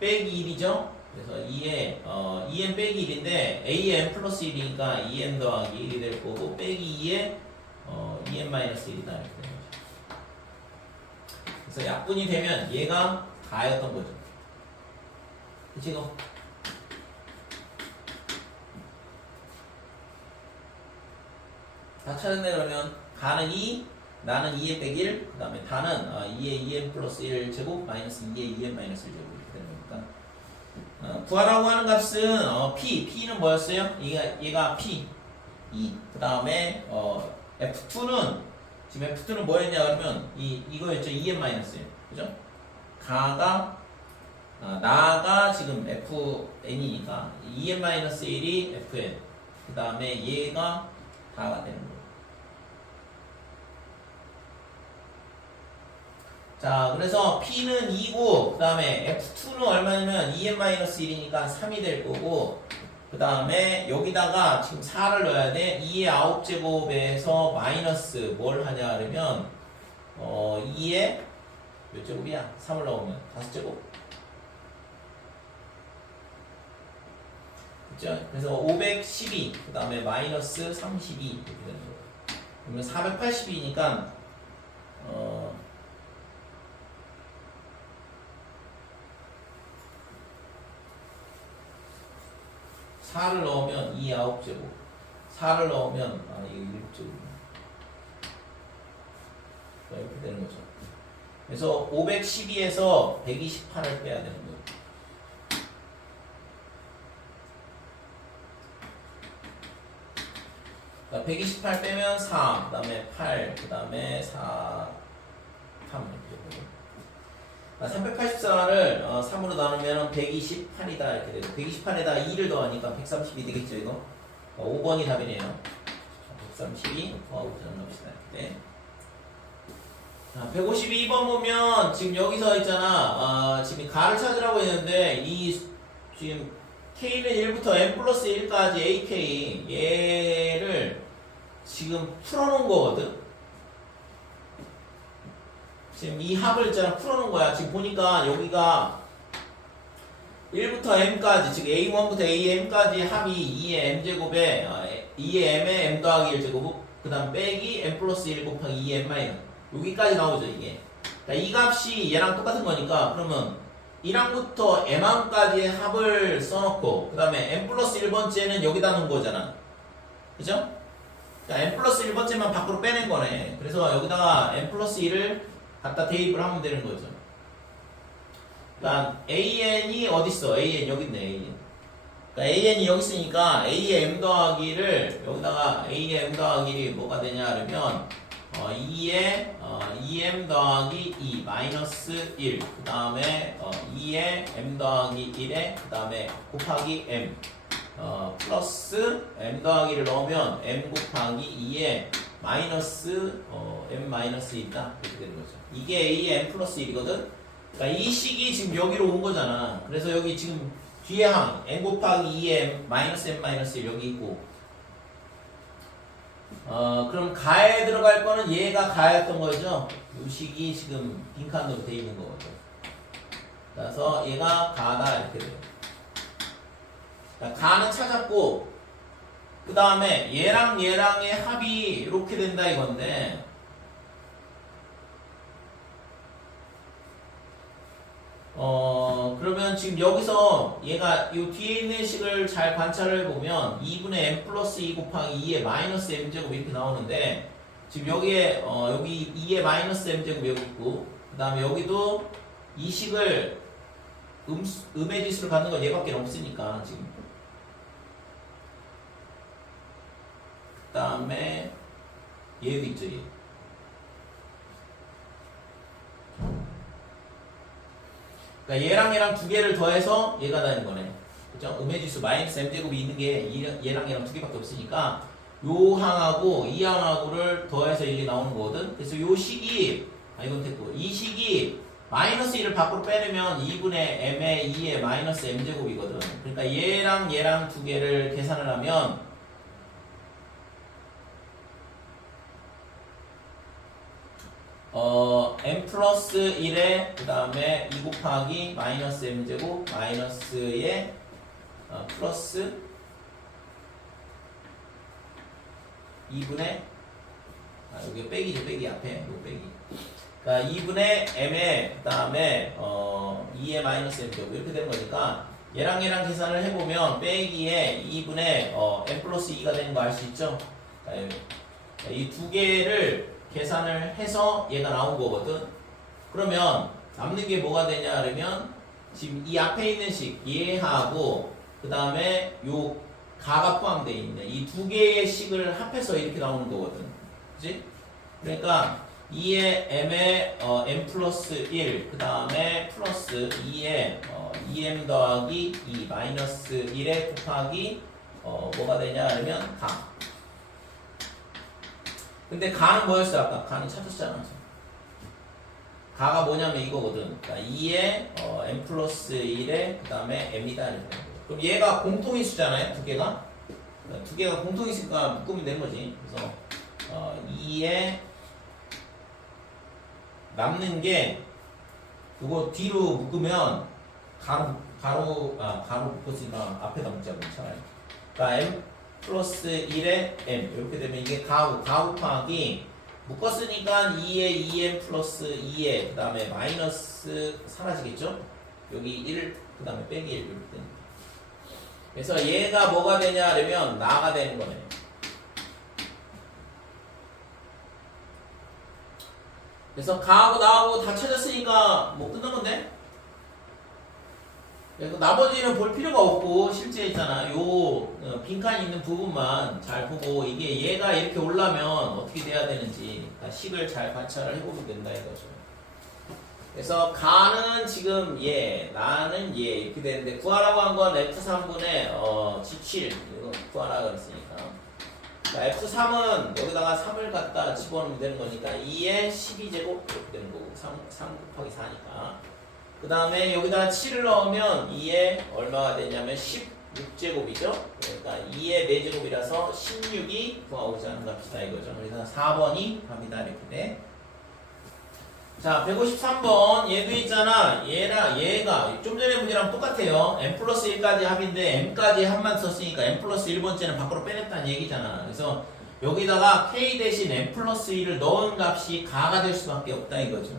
빼기 1이죠. 그래서 2에 2n 빼기 1인데 an 플러스 1이니까 2n 더하기 1이 될 거고 빼기 2에 2n 마이너스 1이다 이렇게 되는 거죠. 그래서 약분이 되면 얘가 다였던 거죠. 그치 이거? 다 찾았네. 그러면 가는 2 나는 2n 빼기 1 그 다음에 다는 2의 2n 플러스 1 제곱 마이너스 2의 2n 마이너스 1 제곱 이렇게 되는 거니까 구하라고 하는 값은 p는 뭐였어요? 얘가 p 2 그 다음에 f2는 지금 f2는 뭐였냐 그러면 이거였죠. 2n 마이너스 1 그죠? 나가 지금 fn이니까 2n-1이 fn 그 다음에 얘가 다가 되는 거예요. 자 그래서 p는 2고 그 다음에 f2는 얼마냐면 2n-1이니까 3이 될 거고 그 다음에 여기다가 지금 4를 넣어야 돼. 2의 9제곱에서 마이너스 뭘 하냐 그러면 2의 몇 제곱이야? 3을 넣으면 5제곱 그죠? 그래서 512, 그 다음에 마이너스 32 이렇게 되는 거예요. 그러면 482니까 4를 넣으면 2 9제곱 4를 넣으면 이거 7제곱 이렇게 되는 거죠. 그래서 512에서 128을 빼야 되는 거예요. 그러니까 128 빼면 4, 그 다음에 8, 그 다음에 4, 3 이렇게 되고 384를 3으로 나누면 128이다 이렇게 되고 128에다가 2를 더하니까 132 되겠죠 이거? 5번이 답이네요. 132 더하고 정리합시다. 네. 152번 보면 지금 여기서 있잖아 지금 가를 찾으라고 했는데 지금 K는 1부터 N 플러스 1까지 AK 얘를 지금 풀어놓은 거거든. 지금 이 합을 있잖아 풀어놓은 거야. 지금 보니까 여기가 1부터 m까지 지금 a1부터 am까지 합이 2의 m제곱에 2의 m에 m 더하기 1제곱 그 다음 빼기 m 플러스 1 곱하기 2m 마이너스 여기까지 나오죠 이게. 그러니까 이 값이 얘랑 똑같은 거니까 그러면 1항부터 m항까지의 합을 써놓고 그 다음에 m 플러스 1번째는 여기다 놓은 거잖아. 그죠? 그러니까 m 플러스 1번째만 밖으로 빼낸 거네. 그래서 여기다가 m 플러스 1을 갖다 대입을 하면 되는 거죠. 그러니까 an이 어딨어? an 여기 있네 an. 그러니까 an이 여기 있으니까 a의 m 더하기를 여기다가 a의 m 더하기 뭐가 되냐 하면 2의 2m 더하기 2 마이너스 1 그 다음에 2의 m 더하기 1에 그 다음에 곱하기 m 플러스 m 더하기를 넣으면 m 곱하기 2에 마이너스 m 마이너스 1이다 이렇게 되는 거죠. 이게 a의 m 플러스 1이거든. 그러니까 이 식이 지금 여기로 온 거잖아. 그래서 여기 지금 뒤에 항 m 곱하기 2에 m 마이너스 m 마이너스 1 여기 있고 그럼 가에 들어갈 거는 얘가 가였던 거죠. 이 식이 지금 빈칸으로 돼 있는 거거든. 그래서 얘가 가다 이렇게 돼요. 그러니까 가는 찾았고 그 다음에 얘랑 얘랑의 합이 이렇게 된다 이건데 그러면 지금 여기서 얘가 이 뒤에 있는 식을 잘 관찰을 해보면 2분의 m 플러스 2 곱하기 2의 마이너스 m제곱 이렇게 나오는데 지금 여기에 여기 2의 마이너스 m제곱 여기 있고 그 다음에 여기도 이 식을 음의 지수를 갖는 건 얘밖에 없으니까 지금 그 다음에 얘도 있죠 얘. 그러니까 얘랑 두 개를 더해서 얘가 되는 거네. 그죠? 음의 지수 마이너스 m제곱이 있는 게 얘랑 두 개밖에 없으니까 요 항하고 이 항하고를 더해서 이게 나오는 거거든. 그래서 요 식이 이건 됐고 이 식이 마이너스 1을 밖으로 빼내면 2분의 m의 2의 마이너스 m제곱이거든. 그러니까 얘랑 두 개를 계산을 하면 m 플러스 1에 그 다음에 2 곱하기 마이너스 m제곱 마이너스에 플러스 2분의 여기 빼기죠 빼기 앞에 요 빼기 그러니까 2분의 m에 그 다음에 2의 마이너스 m제곱 이렇게 되는 거니까 얘랑 계산을 해보면 빼기에 2분의 m 플러스 2가 되는 거 알 수 있죠? 이 두 개를 계산을 해서 얘가 나온 거거든. 그러면 남는 게 뭐가 되냐 그러면 지금 이 앞에 있는 식 얘하고 그 다음에 요 가가 포함되어 있는 이 두 개의 식을 합해서 이렇게 나오는 거거든. 그치? 그러니까 2의 m의 m 플러스 1 그 다음에 플러스 2의 2m 더하기 2 마이너스 1에 곱하기 뭐가 되냐 그러면 가. 근데 가는 뭐였어? 아까 가는 찾았잖아. 가가 뭐냐면 이거거든. 그러니까 2에 m 플러스 1에 그 다음에 m이다. 이렇게. 그럼 얘가 공통인수잖아요. 두 개가. 두 개가 공통인수니까 묶으면 되는 거지. 그래서 2에 남는 게 그거 뒤로 묶으면 가로 묶었으니까 앞에다 묶자고 차라리. 그러니까 m 플러스 1에 m 이렇게 되면 이게 가 곱하기 묶었으니까 2에 2m 플러스 2에 그 다음에 마이너스 사라지겠죠? 여기 1 그 다음에 빼기 1 이렇게 됩니다. 그래서 얘가 뭐가 되냐 하면 나가 되는 거네. 그래서 가하고 나하고 다 찾았으니까 뭐 끝난 건데? 그래서 나머지는 볼 필요가 없고 실제 있잖아 요 빈칸 있는 부분만 잘 보고 이게 얘가 이렇게 오려면 어떻게 돼야 되는지 그러니까 식을 잘 관찰을 해보면 된다 이거죠. 그래서 가는 지금 얘 나는 얘 이렇게 되는데 구하라고 한 건 F3분의 G7 이거 구하라고 했으니까 그러니까 F3은 여기다가 3을 갖다 집어넣으면 되는 거니까 2의 12제곱 이렇게 되는 거고 3 곱하기 4니까 그 다음에 여기다가 7을 넣으면 2에 얼마가 되냐면 10 6제곱이죠. 그러니까 2의 4제곱이라서 16이 구하고자 하는 값이다 이거죠. 그래서 4번이 답이다 이렇게 돼. 자, 153번 얘도 있잖아. 얘랑 얘가 좀 전에 문제랑 똑같아요. n 플러스 1까지 합인데 n까지 합만 썼으니까 n 플러스 1번째는 밖으로 빼냈다는 얘기잖아. 그래서 여기다가 k 대신 n 플러스 1을 넣은 값이 가가 될 수밖에 없다 이거죠.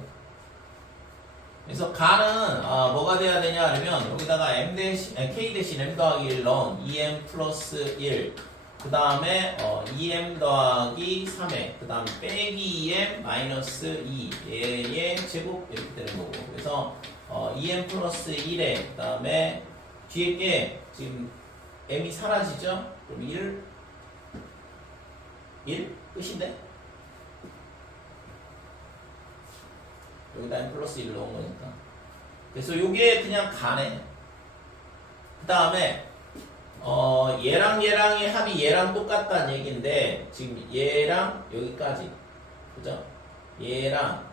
그래서 가는 뭐가 돼야 되냐 그러면 여기다가 k 대신 m 더하기 1 넣은 2m 플러스 1 그 다음에 2m 더하기 3에 그 다음 빼기 2m 마이너스 2 얘의 제곱 이렇게 되는 거고 그래서 2m 플러스 1에 그 다음에 뒤에 게 지금 m이 사라지죠? 그럼 1 끝인데? 여기다 m 플러스 1을 넣은 거니까 그래서 요게 그냥 가네. 그 다음에 얘랑 얘랑의 합이 얘랑 똑같다는 얘기인데 지금 얘랑 여기까지 그죠? 얘랑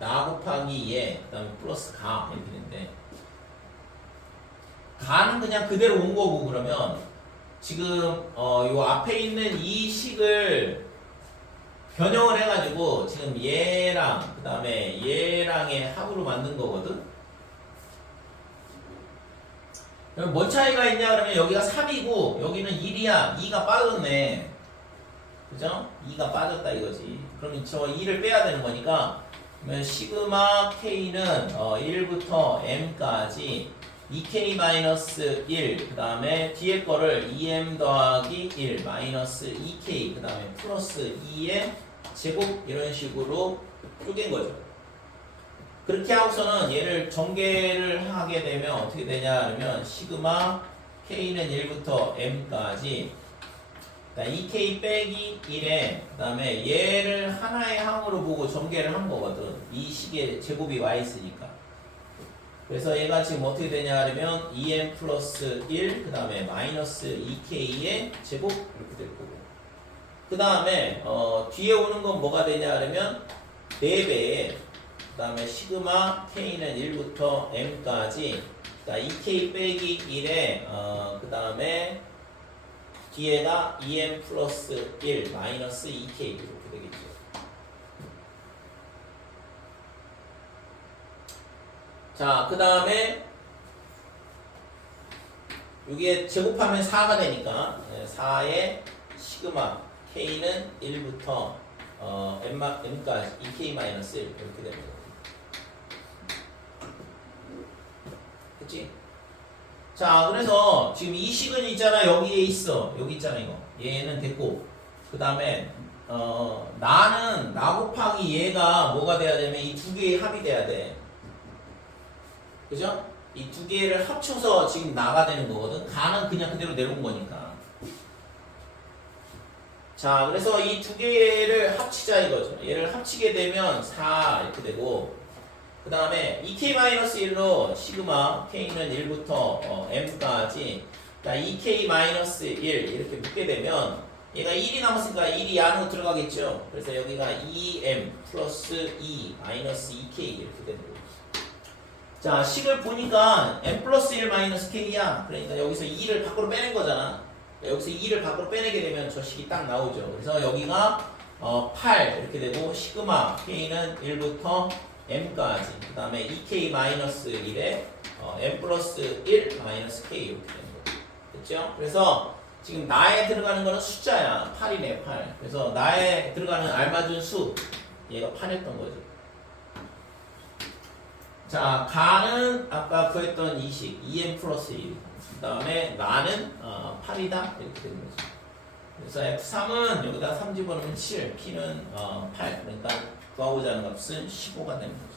나 곱하기 얘 그 다음에 플러스 가 이렇게 되는데 가는 그냥 그대로 온 거고 그러면 지금 요 앞에 있는 이 식을 변형을 해가지고 지금 얘랑 그 다음에 얘랑의 합으로 만든 거거든. 그럼 뭔 차이가 있냐 그러면 여기가 3이고 여기는 1이야. 2가 빠졌네. 그죠? 2가 빠졌다 이거지. 그러면 저 2를 빼야 되는 거니까 그러면 시그마 k는 1부터 m까지 2k-1 그 다음에 뒤에 거를 2m 더하기 1 마이너스 2k 그 다음에 플러스 2m 제곱 이런 식으로 쪼갠 거죠. 그렇게 하고서는 얘를 전개를 하게 되면 어떻게 되냐 하면 시그마 k는 1부터 m까지 2k 빼기 1에 그 다음에 얘를 하나의 항으로 보고 전개를 한 거거든. 이 식의 제곱이 와 있으니까. 그래서 얘가 지금 어떻게 되냐 하면 2m 플러스 1 그 다음에 마이너스 2k의 제곱 이렇게 될 거고 그 다음에 뒤에 오는 건 뭐가 되냐 하면 4배에 그 다음에 시그마 k는 1부터 m까지 그러니까 2k 빼기 1에 그 다음에 뒤에가 2m 플러스 1 마이너스 2k 이렇게 되겠죠. 자, 그 다음에 이게 제곱하면 4가 되니까 4의 시그마 k는 1부터 m까지 2k-1 이렇게 됩니다. 그치? 자, 그래서 지금 이 식은 있잖아. 여기에 있어. 여기 있잖아 이거. 얘는 됐고 그 다음에 나는 나 곱하기 얘가 뭐가 돼야 되면 이 두 개의 합이 돼야 돼. 그죠? 이 두 개를 합쳐서 지금 나가 되는 거거든. 가는 그냥 그대로 내려온 거니까. 자, 그래서 이 두 개를 합치자 이거죠. 얘를 합치게 되면 4 이렇게 되고 그 다음에 2k-1로 시그마 k는 1부터 m까지 그러니까 2k-1 이렇게 묶게 되면 얘가 1이 남았으니까 1이 안으로 들어가겠죠. 그래서 여기가 2m 플러스 2 마이너스 2k 이렇게 되는 거죠. 자, 식을 보니까 m 플러스 1 마이너스 k야. 그러니까 여기서 2를 밖으로 빼낸 거잖아. 여기서 2를 밖으로 빼내게 되면 저 식이 딱 나오죠. 그래서 여기가 8 이렇게 되고 시그마 k는 1부터 m까지 그 다음에 2k-1에 m 플러스 1 마이너스 k 이렇게 되는 거죠. 됐죠? 그래서 지금 나에 들어가는 거는 숫자야. 8이네 8. 그래서 나에 들어가는 알맞은 수 얘가 8였던 거죠. 자, 가는 아까 구했던 이 식 2m 플러스 1. 그 다음에 나는 8이다 이렇게 되는 거죠. 그래서 F3은 여기다 3 집어넣으면 7, P는 8. 그러니까 구하고자 하는 값은 15가 됩니다.